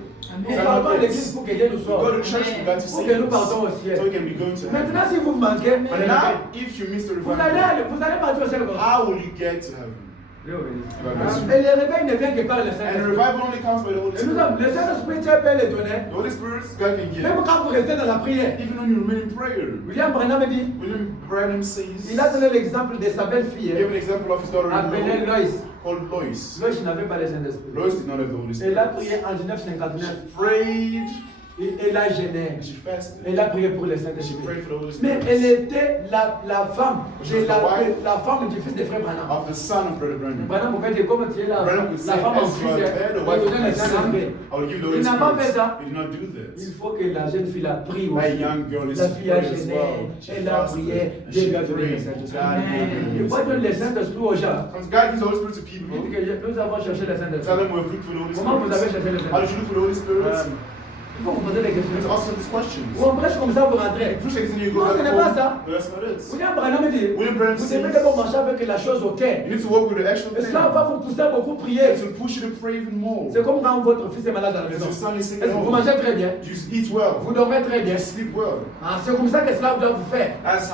Nous partons à l'église pour que Dieu nous We go to sauve. church for God to Pour save que nous partons au us, ciel. so we can be going to Maintenant, heaven. si vous manquez, But now, if you miss the vous revival, allez partir au ciel. how will you get to heaven? Et le réveil ne vient que par le And the Saint-Esprit. revival only comes by the Holy Et nous Spirit. avons, le Saint-Esprit, Dieu peut le donner. The Holy Spirit, God can give. Même quand vous restez dans la prière. Even when you remain in prayer. William Branham dit, William Branham says, il a donné l'exemple de sa belle-fille, he gave an example of his daughter appelée Lois. called Lois. Lois n'avait pas le Saint-Esprit. Lois did not have the Holy Elle a Spirit. prié en 1959. She prayed, Et elle a gêné. and she fasted. Elle a prié pour le She Saint-Esprit. prayed for the Holy Mais Spirit. elle était la femme, la femme du fils de frère Branham. Of the son of Brother Branham. Branham pouvait dire comment tu es la Branham could say, femme en as you are Christ, the head, the on wife te of donne my le son, Saint-Esprit. I will give the Il Holy n'a pas fait Spirit. ça. He did not do Il that. faut que la jeune fille a prié My aussi. young girl is La to fille a pray as gêné, well. She elle a prié, fasted, and Dieu she lui a donné le prayed. Saint-Esprit. God gave her the Il faut donner le Holy Spirit. Saint-Esprit aux gens. Comes God gives the Holy Spirit to Dites people. que nous avons cherché le Tell Saint-Esprit. them we've looked for the Holy Comment vous avez Spirit. cherché le How did Saint-Esprit? you look for the Holy Spirit? Il faut vous poser des questions. You have to answer these questions. Ou on prêche comme ça, vous rentrez. If you say this and you go Non, ce back n'est pas home, ça. but that's not it. William Branham dit, William Branham vous says, devez d'abord marcher avec la chose au cœur. you need to work with the actual Et thing. cela va vous pousser à beaucoup prier. To push you to pray even more. C'est comme quand votre fils est malade à la As maison. your son is sick Est-ce at que vous home, mangez très bien? you eat well, Vous dormez très bien. you sleep well. Ah, c'est comme ça que cela doit vous faire. That's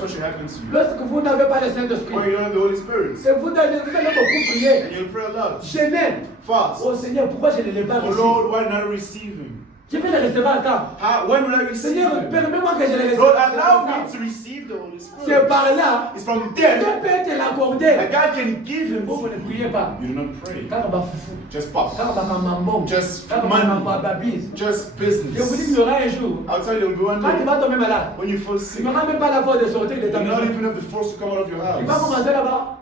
what should happen to you. Lorsque vous n'avez pas le Saint-Esprit, When you don't have the Holy Spirit, et vous allez beaucoup prier. and you'll pray a lot, Jeûnez. fast. Oh Seigneur, pourquoi je ne l'ai pas Oh reçu? Lord, why not receive Him? Je vais le recevoir quand? When will I receive Seigneur, Him? permets-moi que je le reçoive. Lord, allow me to receive the Holy C'est Spirit. par là. It's from Dieu there peut te that l'accorder. God can give Him. Vous ne priez pas. You do not pray. Quand on va foufou. Just pop. Quand on va maman. Just Quand on va money. maman babise. Just Je vous dis qu'il business. y aura un jour. I'll tell you, one Quand tu day, vas tomber malade, when you fall tu sick, n'auras même pas la force de sortir de you ta not maison. even have the force to come out of your Tu vas house. commencer là-bas.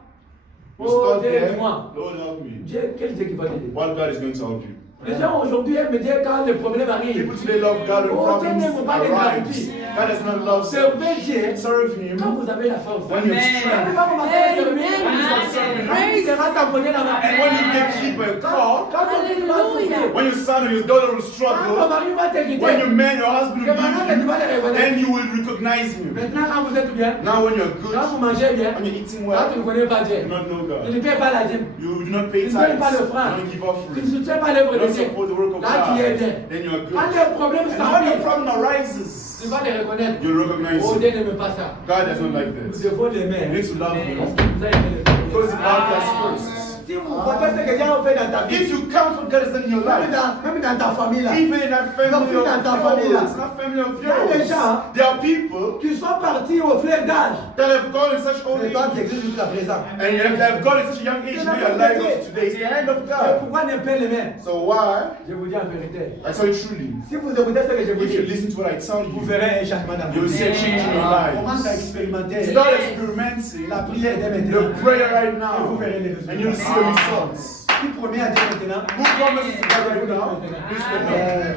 You Oh start Dieu, there. dis-moi. Lord, help me. Dieu, quel Dieu qui va t'aider? What God is going to help you. Les gens aujourd'hui aiment me dire quand le problème arrive. People today love God when Oh, problems Dieu n'aime pas les arise. garanties. God does not love Servez Dieu serve Him quand vous avez la force. when you have Quand strength. vous va commencer à servir, Amen. quand il sera tamponné là-bas. And when you get hit by a car, Quand ton fils va souffrir. when your son or your daughter will Quand ton struggle, mari va te quitter. when your man, your husband C'est will maintenant que tu leave vas les you, reconnaître. then you will recognize Him. Maintenant, quand vous êtes bien, Now when you're good, quand vous mangez bien, when you're eating quand tu ne well, connais pas Dieu, you do not know tu God. ne payes pas la dîme, You do not pay tu ne payes tithes. pas le You franc, don't give tu ne offerings. soutiens pas l'œuvre You de don't Dieu. support the work of Là, tu es God. bien. Then you are good. Quand les problèmes And when the s'enfuient, problem arises, tu vas les reconnaître. you recognize Oh, Him. Dieu n'aime pas ça. God does not like Nous this. devons l'aimer. You need to love Him. Parce qu'il vous a aimé le premier. Because He loved us first. Si vous comptez ce que Dieu a fait dans ta vie, If you count what God has done in your même life, dans ta famille là, even in that family Dans of ta famille, là. yours, it's not family of Il y a des yours. gens There are people qui sont partis au flair d'âge. that have gone in such old Mais age, toi, tu existes jusqu'à présent. and have gone in such a young age, and they are alive up to today. It's the hand of Et God. pourquoi ne pas l'aimer? So why? Je vous dis en vérité. I tell you truly, Si vous écoutez ce que je vous if you dis, listen to what I tell vous you, verrez un changement dans you will votre see a vie. change in your Commence à lives. expérimenter Start experimenting la prière dès the maintenant. prayer right Et now, vous verrez les résultats. and you'll see the results. Qui promet à Dieu maintenant? Who promises to God right now? Please pray now.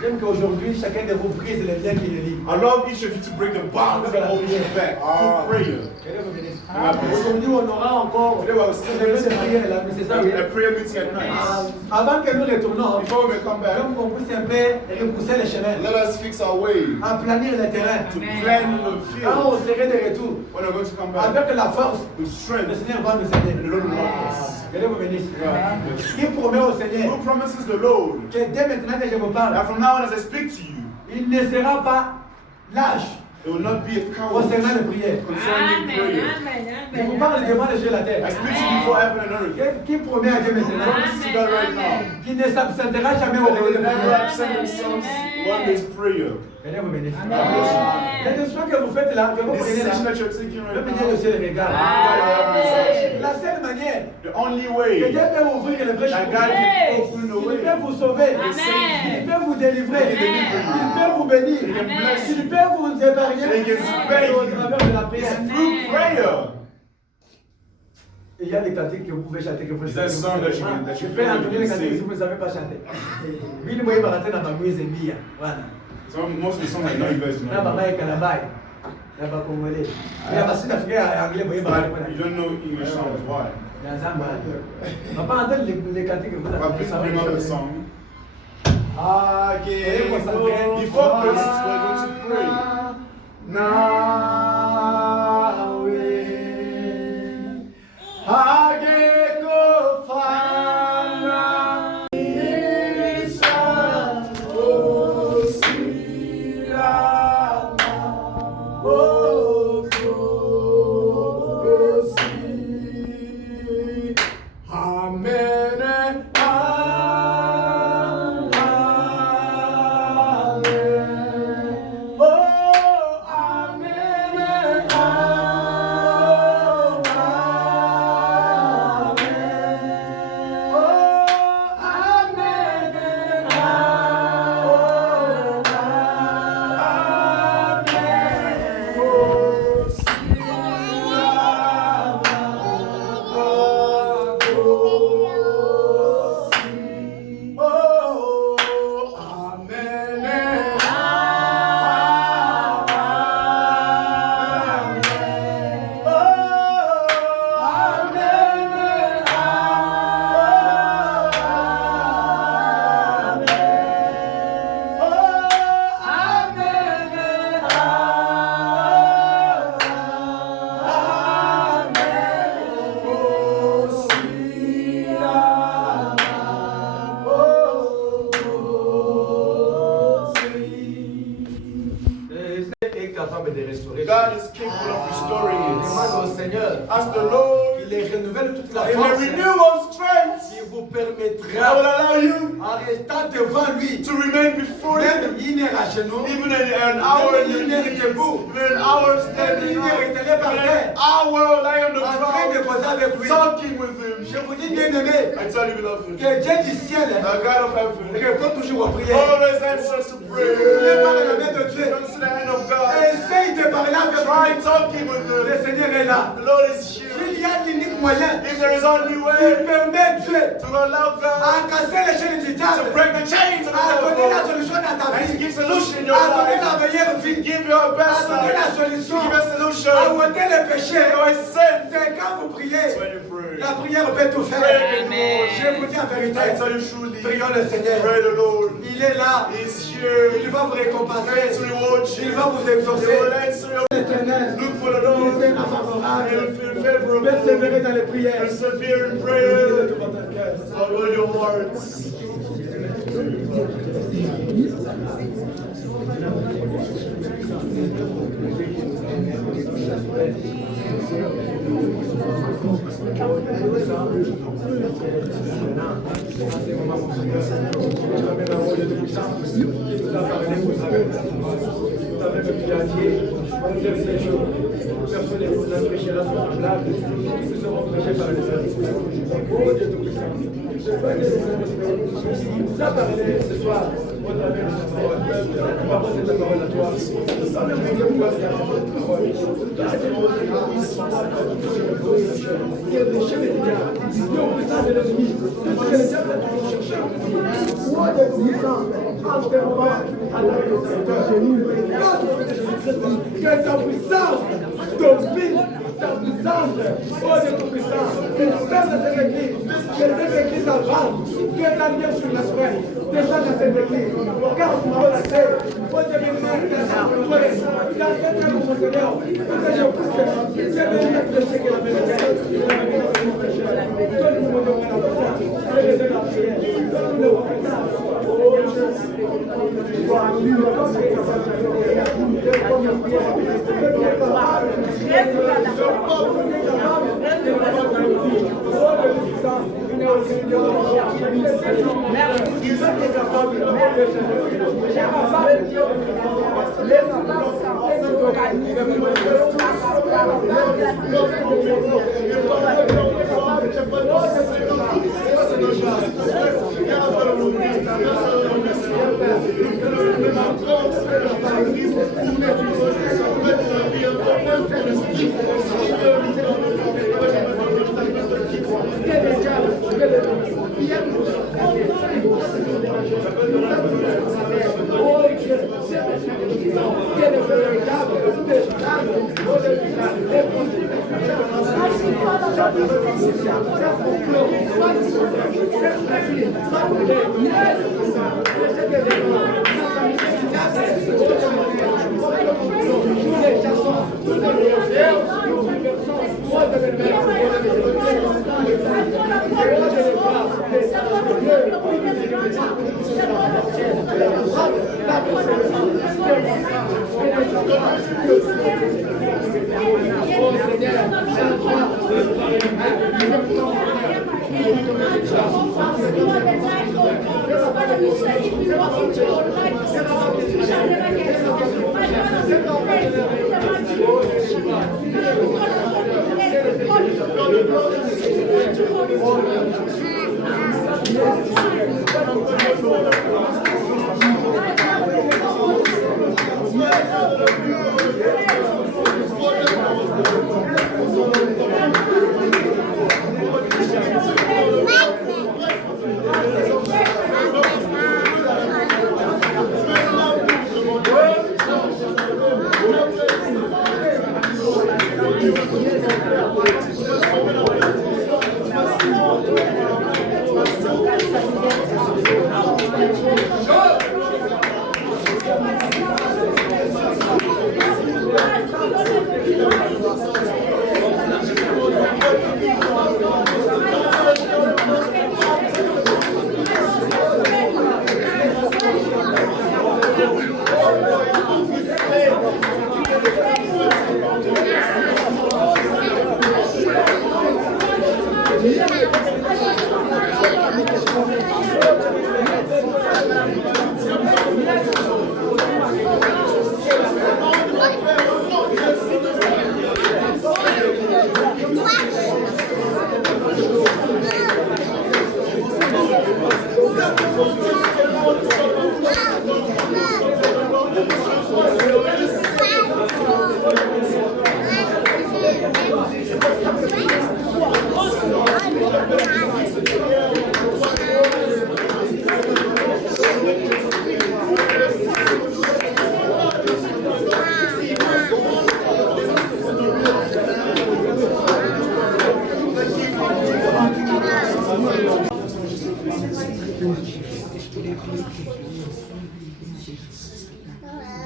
J'aime qu'aujourd'hui, chacun de vous brise les liens qui les lient. I love each of you to break the bonds that hold you back through prayer. Que Dieu vous bénisse. Aujourd'hui, on aura encore Today we will still le have lieu de prière là, mais c'est ça, oui. a prayer meeting at night. Avant que nous retournions, Before we come back, comme qu'on puisse un peu repousser les chemins, let us fix our way aplanir le terrain. to plan the Quand field. on serait de retour, When we're going to come back avec la force, with le strength, Seigneur va nous aider. and the Lord will help us. Que Dieu vous bénisse. God. Qui promet au Seigneur Who promises the Lord que dès maintenant que je vous parle, that from now on as I speak to you, il ne sera pas lâche it will not be a coward concernant les prières. concerning prayer. Je vous parle devant les cieux et la terre. I speak to you before heaven and earth. Qui promet à Dieu Who maintenant promises to God right now qui ne s'absentera jamais au that they réveil de will never prière. absent themselves one day's prayer. Que Dieu vous bénisse. Amen. Les décisions que vous faites là, que vous This prenez decision là, that you're taking le right Dieu le now, ciel regarde. La seule manière the only que way Dieu peut ouvrir les brèches that pour God vous, can open the il way, peut vous sauver, il peut vous délivrer, il peut vous bénir, il peut vous épargner au travers de la prière. is through prayer. Il y a des cantiques que vous pouvez chanter que vous Is that song that you can- that Je you peux feel entonner you les can cantiques sing? si vous ne savez pas chanter. Mimi moye baraté na bamwise mbia. Voilà. So most of the songs I know you guys do Na not baba know. e kalabai. Na ba congolais. Ya basina africain anglais moye baraté But you don't know English songs. Why? Na Zamba. Papa entend les cantiques que vous But please bring up the song. Before Christ, we're going to pray. Amen. capable de restaurer. God is capable of restoring Demande au it. Seigneur Ask the Lord, qu'il les renouvelle toute la He will force. renew all strength. Il vous That will permettra, allow you en restant devant lui, to remain before même Him. une heure à genoux, Even an hour in your une heure knees, debout, even an hour même standing une up, heure étalée par even terre, an hour lying on the en train de ground, causer avec lui. talking with Je Him. vous dis, bien-aimé, I tell you, beloved, que Dieu du ciel the God of heaven répond toujours aux prières. always answers to Lève par la prayer. main de Dieu. Comes to the hand of God. Essaye de parler avec Try lui. talking with Le Him. Seigneur est là. The Lord is here. S'il y a l'unique moyen, If there is only il way permet Dieu to allow God à casser les chaînes du to diable, break the chains of à the donner la devil, solution dans ta and to vie, give solution in your à donner life, la meilleure vie, give your à best donner la life, solution, give a à solution, ôter les péchés. take away sin. C'est quand vous priez, When you pray, la prière peut tout faire. Amen. Je vous dis en vérité, I tell you truly, prions le Seigneur. pray the Lord. Il est là, He's here. il va vous Ready récompenser, to reward il you. va vous He will exaucer. answer your L'éternel, look for the il Lord. sera He favorable. will feel favorable. Persévérer dans les prières. Persevere in De prayer. tout votre cœur. Of all your hearts. Personne ne vous a prêché la semblable, nous serons prêchés par les saints. Oh Dieu Tout-Puissant, nous a parlé ce soir au travers de cette parole. La parole, c'est ta parole à toi. Dans le milieu de toi, c'est la parole. Il y a des chefs et des diables. Dieu, on peut ça de l'ennemi. Tout ce que le diable a toujours cherché. Oh Dieu Tout-Puissant, enfermement à la vie des serviteurs. Que ta puissance domine, ta puissance, oh Dieu Tout-Puissant, que descende à cette église, que cette église avance, que ta lumière sur la semaine descende à cette église, car tu m'as relaté, oh Dieu dans cette âme, mon Seigneur, que je pousse, c'est le lieu de ce que la vérité donne-nous de la foi, donne-nous la prière, donne-nous le partage, oh Dieu,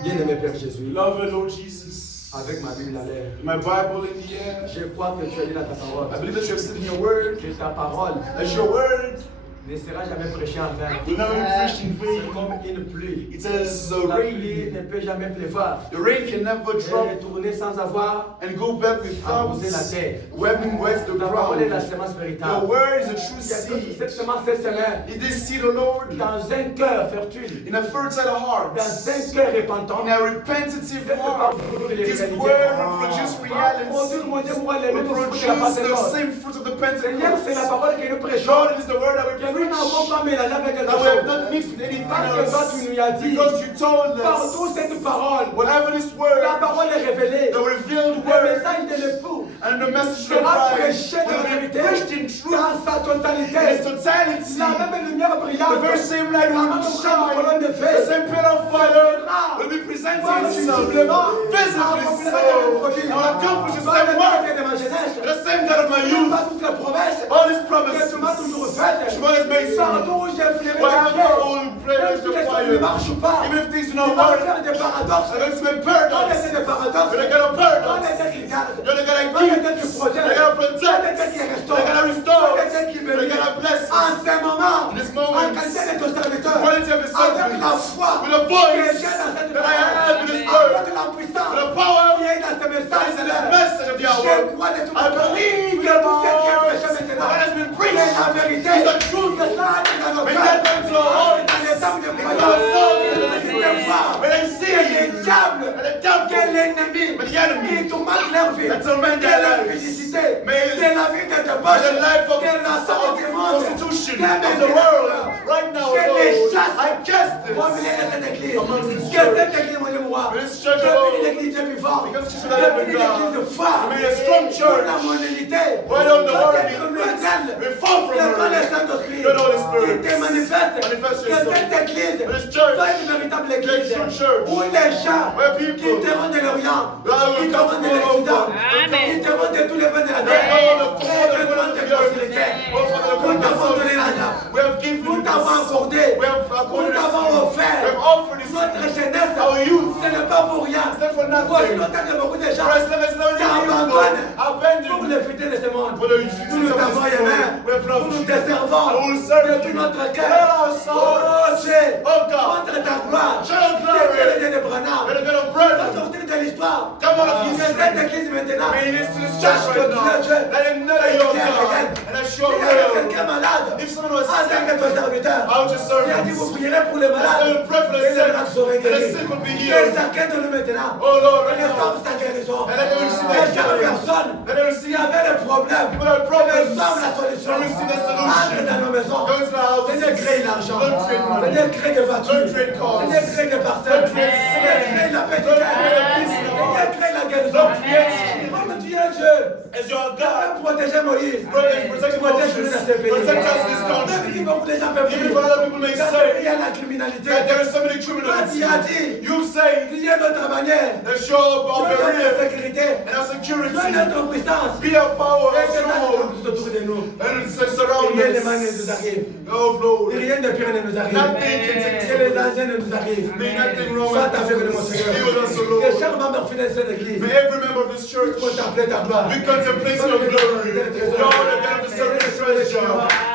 Bien-aimé Père Jésus, Love Lord Jesus. avec ma Bible à l'air, My Bible in the air. je crois que tu as dit dans ta parole I believe that you have said in your word que ta parole that your word ne sera jamais prêchée en vain. will never be preached in C'est vain. comme une pluie. It says the La rain. pluie ne peut jamais pleuvoir The rain can never et drop retourner sans avoir and go back without arrosé la terre. webbing wet the Ta parole est la ground. semence Your véritable. word is a true Cette seed. semence, cette semaine, Is this seed, O Lord, dans un cœur fertile, in a fertile heart, dans un cœur repentant, in a repentative cette heart? parole produit les This réalités. word will produce reality. Produire, mon Dieu, moi, les mêmes Will fruits de la produce the Pentecôte. same fruit of the Seigneur, c'est la Pentecost. parole que nous prêchons. Lord, it is the word that we Que nous n'avons preach. pas mélangé avec quelque That we have chose. not mixed with anything Parce que toi, tu else. nous as dit, Because you told partout us, cette parole, whatever this word, la parole est révélée. the revealed Le word, message de l'époux and the message of sera Christ prêché de will la be vérité preached in truth, dans sa in totalité. its totality. La même lumière The brillante, very same light la will même shine. colonne de The feu, same pillar of fire will be presenting itself visiblement, visibly so. I will accomplish the same work. de ma jeunesse. The same God of my youth. Pas toutes les promesses All these que promises. tu m'as toujours faites. Tu m'as made Partout où j'ai flairé whatever les all pieds, players même si the les choses ne fire. marchent pas, Even if things do tu not vas work, faire des paradoxes. I'm going to make On paradox. était des paradoxes. You're the God of On paradox. était qui garde. You're the God On that était qui keeps. protège. You're the God On that protects. était qui restaure. You're the God that restores. On était qui You're the God that blesses. En ce moment, In this en moment, qualité de ton serviteur, quality of his avec la servant, foi with a que voice j'ai dans cette that I have in this parole, word, avec la puissance with a power qui est dans ce that message, is in this message of je Yahweh. crois de tout I mon cœur believe que tout ce qui est prêché that maintenant what has been est preached la vérité. is the truth. Que cela entre dans nos May cœurs, that come to our hearts. dans les âmes de Into croyants, our souls. de voir May they que see le diable, and the devil, que l'ennemi, but the enemy, qui tourmente leur vie, that torment que their la lives. publicité, May que la vie de débauche, the life of que la santé du monde, constitution que of the world right now, que les Lord, chasses I cast this. au milieu de cette église. Amongst this Que church. cette église, mon Dieu, moi, This church, que Lord, une église de vivant, because it's que the living une église de God. foi, May a strong pour church. la monolité, Right on the doit word, être modèle, we fall from que toi, le her. Saint-Esprit, Good Holy Spirit. qui te manifeste, Manifest que yourself. cette église This church, soit une véritable église, true church. où les gens Where qui people te rendent de l'Orient, that will qui te come rendent de from all l'Occident, over. qui te rendent de tous les vents de la That terre, all the et que toi, of te the earth. faciliter. Oh, Father, the Nous t'avons goodness donné of l'argent. we have given Nous this. t'avons accordé. We have Nous accorded t'avons this. offert. We have offered this. Notre jeunesse, Our youth. ce n'est pas pour rien. It's not for Voici nothing. longtemps que beaucoup de gens Christ, let us know you t'abandonnent pour abandoned. le futur de ce monde. For the Nous future nous of t'avons this aimé. world. We have Nous nous loved te you. servons I will serve de you. tout notre Let cœur. our soul. Oh Dieu, Oh God. montre ta gloire. Show your glory. Que tu es le Dieu de Branham. Let it go to Va bread. sortir de l'histoire. Come out of Que history. cette église maintenant May it is to this sache church que right tu now. es Dieu. Let him know that you are God. And that's your Il y a will. quelqu'un malade. If someone was En tant que sick, ton serviteur. I would just serve Il a dit him. vous prierez pour les malades. I will pray for the Et les sick. malades seront And the guéris. sick will be Que healed. chacun de nous maintenant. Oh Lord, right Restaure now. sa guérison. And let them receive Et their chaque healing. personne Let them qui receive avait des problèmes. people that have problems. Reçoive la solution. Let them receive the Entre solution. dans nos maisons. Go into the house. Seigneur, crée l'argent. Don't trade money. Seigneur, crée des voitures. Don't trade cars. Seigneur, crée des parcelles. Don't trade Seigneur, crée la paix du Don't cœur. trade the peace in the Seigneur, heart. crée la guérison. Don't trade Comme tu es Dieu. as your Tu as God. protégé Moïse. Protect Tu protèges nous dans ce pays. Protect us in this Même si country. beaucoup de gens peuvent Even dire if other people may dans ce say pays, il y a la criminalité. that there is so many Toi, criminals. tu as dit You say qu'il y a notre manière. that show up Toi, our notre barrier sécurité. and our Toi, security. notre puissance. Be our power, Et our que ça stronghold. tout autour de nous. And surround Rien de mal ne us. nous arrive. Oh Lord. Rien de pire ne nous arrive. Nothing can take us Que les anciens ne nous arrivent. May nothing wrong Sois with avec nous, mon us. Seigneur. Be with us, O Que Lord. chaque membre fidèle de cette église May every member of this church contempler ta gloire. we contemplate your glory. Lord, the God of the servant of treasure.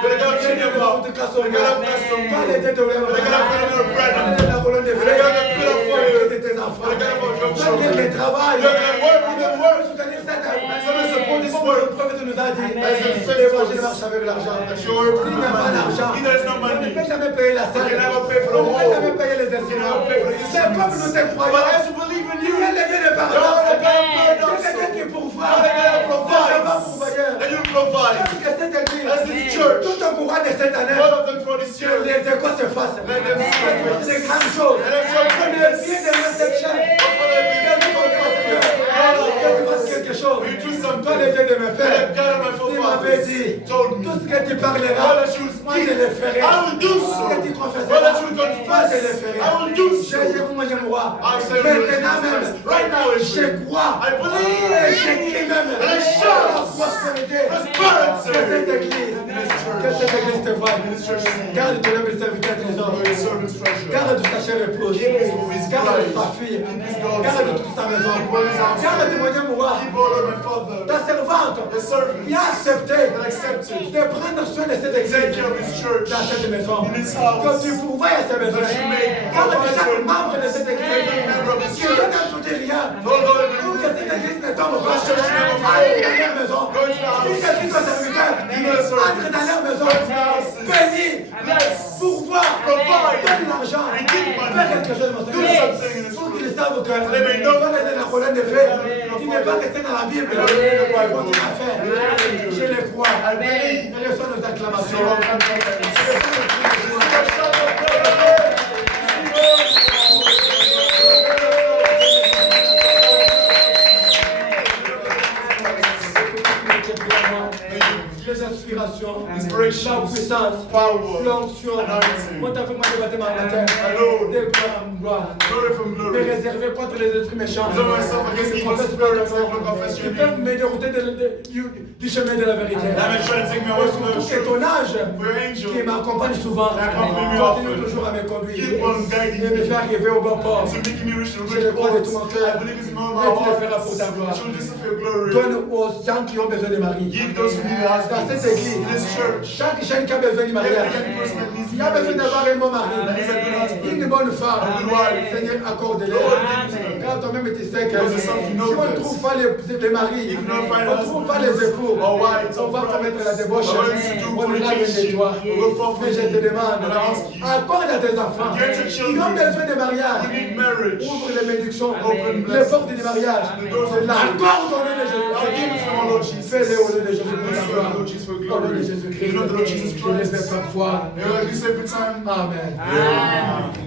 We're the God of Jacob. The God of Custom. Pas les têtes de We're the God of Pharaoh bread. la colonne de We're feu. the God of pillar of fire. De tes enfants. We're the God of our young Toi children. qui travailles. You're going to work with them, work. Soutenir cette And so we support this Comme work. le prophète nous a dit, As l'évangile marche avec l'argent. That's your word. S'il n'y a pas d'argent, He does no on ne money. peut jamais payer la salle. You can never pay for the On ne peut wall. jamais payer les instruments. C'est comme nous te But croyons. as you believe in Il you, y a les lieux de you're pardon. the God of Il y a paradox. quelqu'un qui pourvoit. You're the God that C'est pas provides. pourvoyeur. That you provide. Que cette église, As this church, tout au courant de cette année, all of them for this year, les échos se fassent. let them separate. C'est grandes choses. And that's your Le goodness. pied de notre chef. Father, we Que tu fasses quelque chose. you do something. Toi le Dieu de mes And pères, the God of my il m'avait dit, forefathers told me, tout ce que tu parleras, all that you will moi je speak, le ferai. I will do Tout ce que tu so. confesseras, All that you will moi je le confess, ferai. I will do so. Moi je roi. I say, Maintenant même, right now, je crois. I believe. Et je crie même. And I shout. La prospérité. Prosperity. Que cette église, que cette église te voie. Garde ton humble serviteur trésor. For his servant's treasure. Garde toute ta chère épouse. Garde toute ta fille. Garde toute ta maison. Garde mon Dieu, moi. Keep all of my father. Ta servante The servant qui a accepté that accepted de prendre soin de cette take église care of his church dans cette maison. in his Que house. tu pourvoies à ses besoins. Garde chaque membre de cette église. Qui donne un tout et rien. Pour que cette église ne tombe pas. Entre dans leur maison. Qui que tu sois serviteur. Entre dans leur maison. Bénis. Pourvois. Donne l'argent. Fais quelque chose, mon Seigneur. Pour qu'ils savent que toi, tu es la colonne de feu. Tu n'es pas resté dans la Bible. Continue à faire. Je les crois. Et reçois nos acclamations. Les inspirations, la puissance, l'onction. Moi, t'as fait moi le baptême en matin. De gloire en gloire. Glory from glory. Mais réservé contre les esprits méchants. Reserve myself against evil spirits that will confess Ils your peuvent name. me dérouter du chemin de la vérité. That may try to take me away from the Surtout que truth. ton âge For your angel. qui m'accompagne souvent continue toujours à me conduire Keep on guiding et me me. faire arriver au bon port. To make me reach the Je le rich crois de port. tout mon cœur. I believe it's in all my Et tu le heart. feras pour ta gloire. You will do this for your glory. Donne aux gens qui ont besoin de mari. Give those who need a Dans husband. cette église, In this church. chaque jeune qui a besoin de mariage, Every person that needs il a besoin d'avoir un bon mari, that needs a good husband. une bonne femme. A good wife. Seigneur, accorde-le. Lord, give it to me. Car toi-même tu sais que Because it's something si you on know ne best. trouve pas les maris, If you don't find on ne trouve pas les husbands époux, or wives on or va brides, commettre la débauche. we're going to do On ira loin de fornication. toi. We'll fall for Mais je you. te demande, And I ask you, accorde à tes enfants get your qui children ont besoin de mariage. who need marriage. Ouvre les bénédictions, Open les portes du mariage. The doors of L'accorde au nom de I'll give it to Jésus. my Lord Jesus. Fais-le au nom de Jésus pour ta Yes, gloire. Lord Jesus, for Au nom de glory. Jésus-Christ. In the name of the Lord Jesus Je le fais Christ. parfois. You know, like this every time. Amen. Yeah.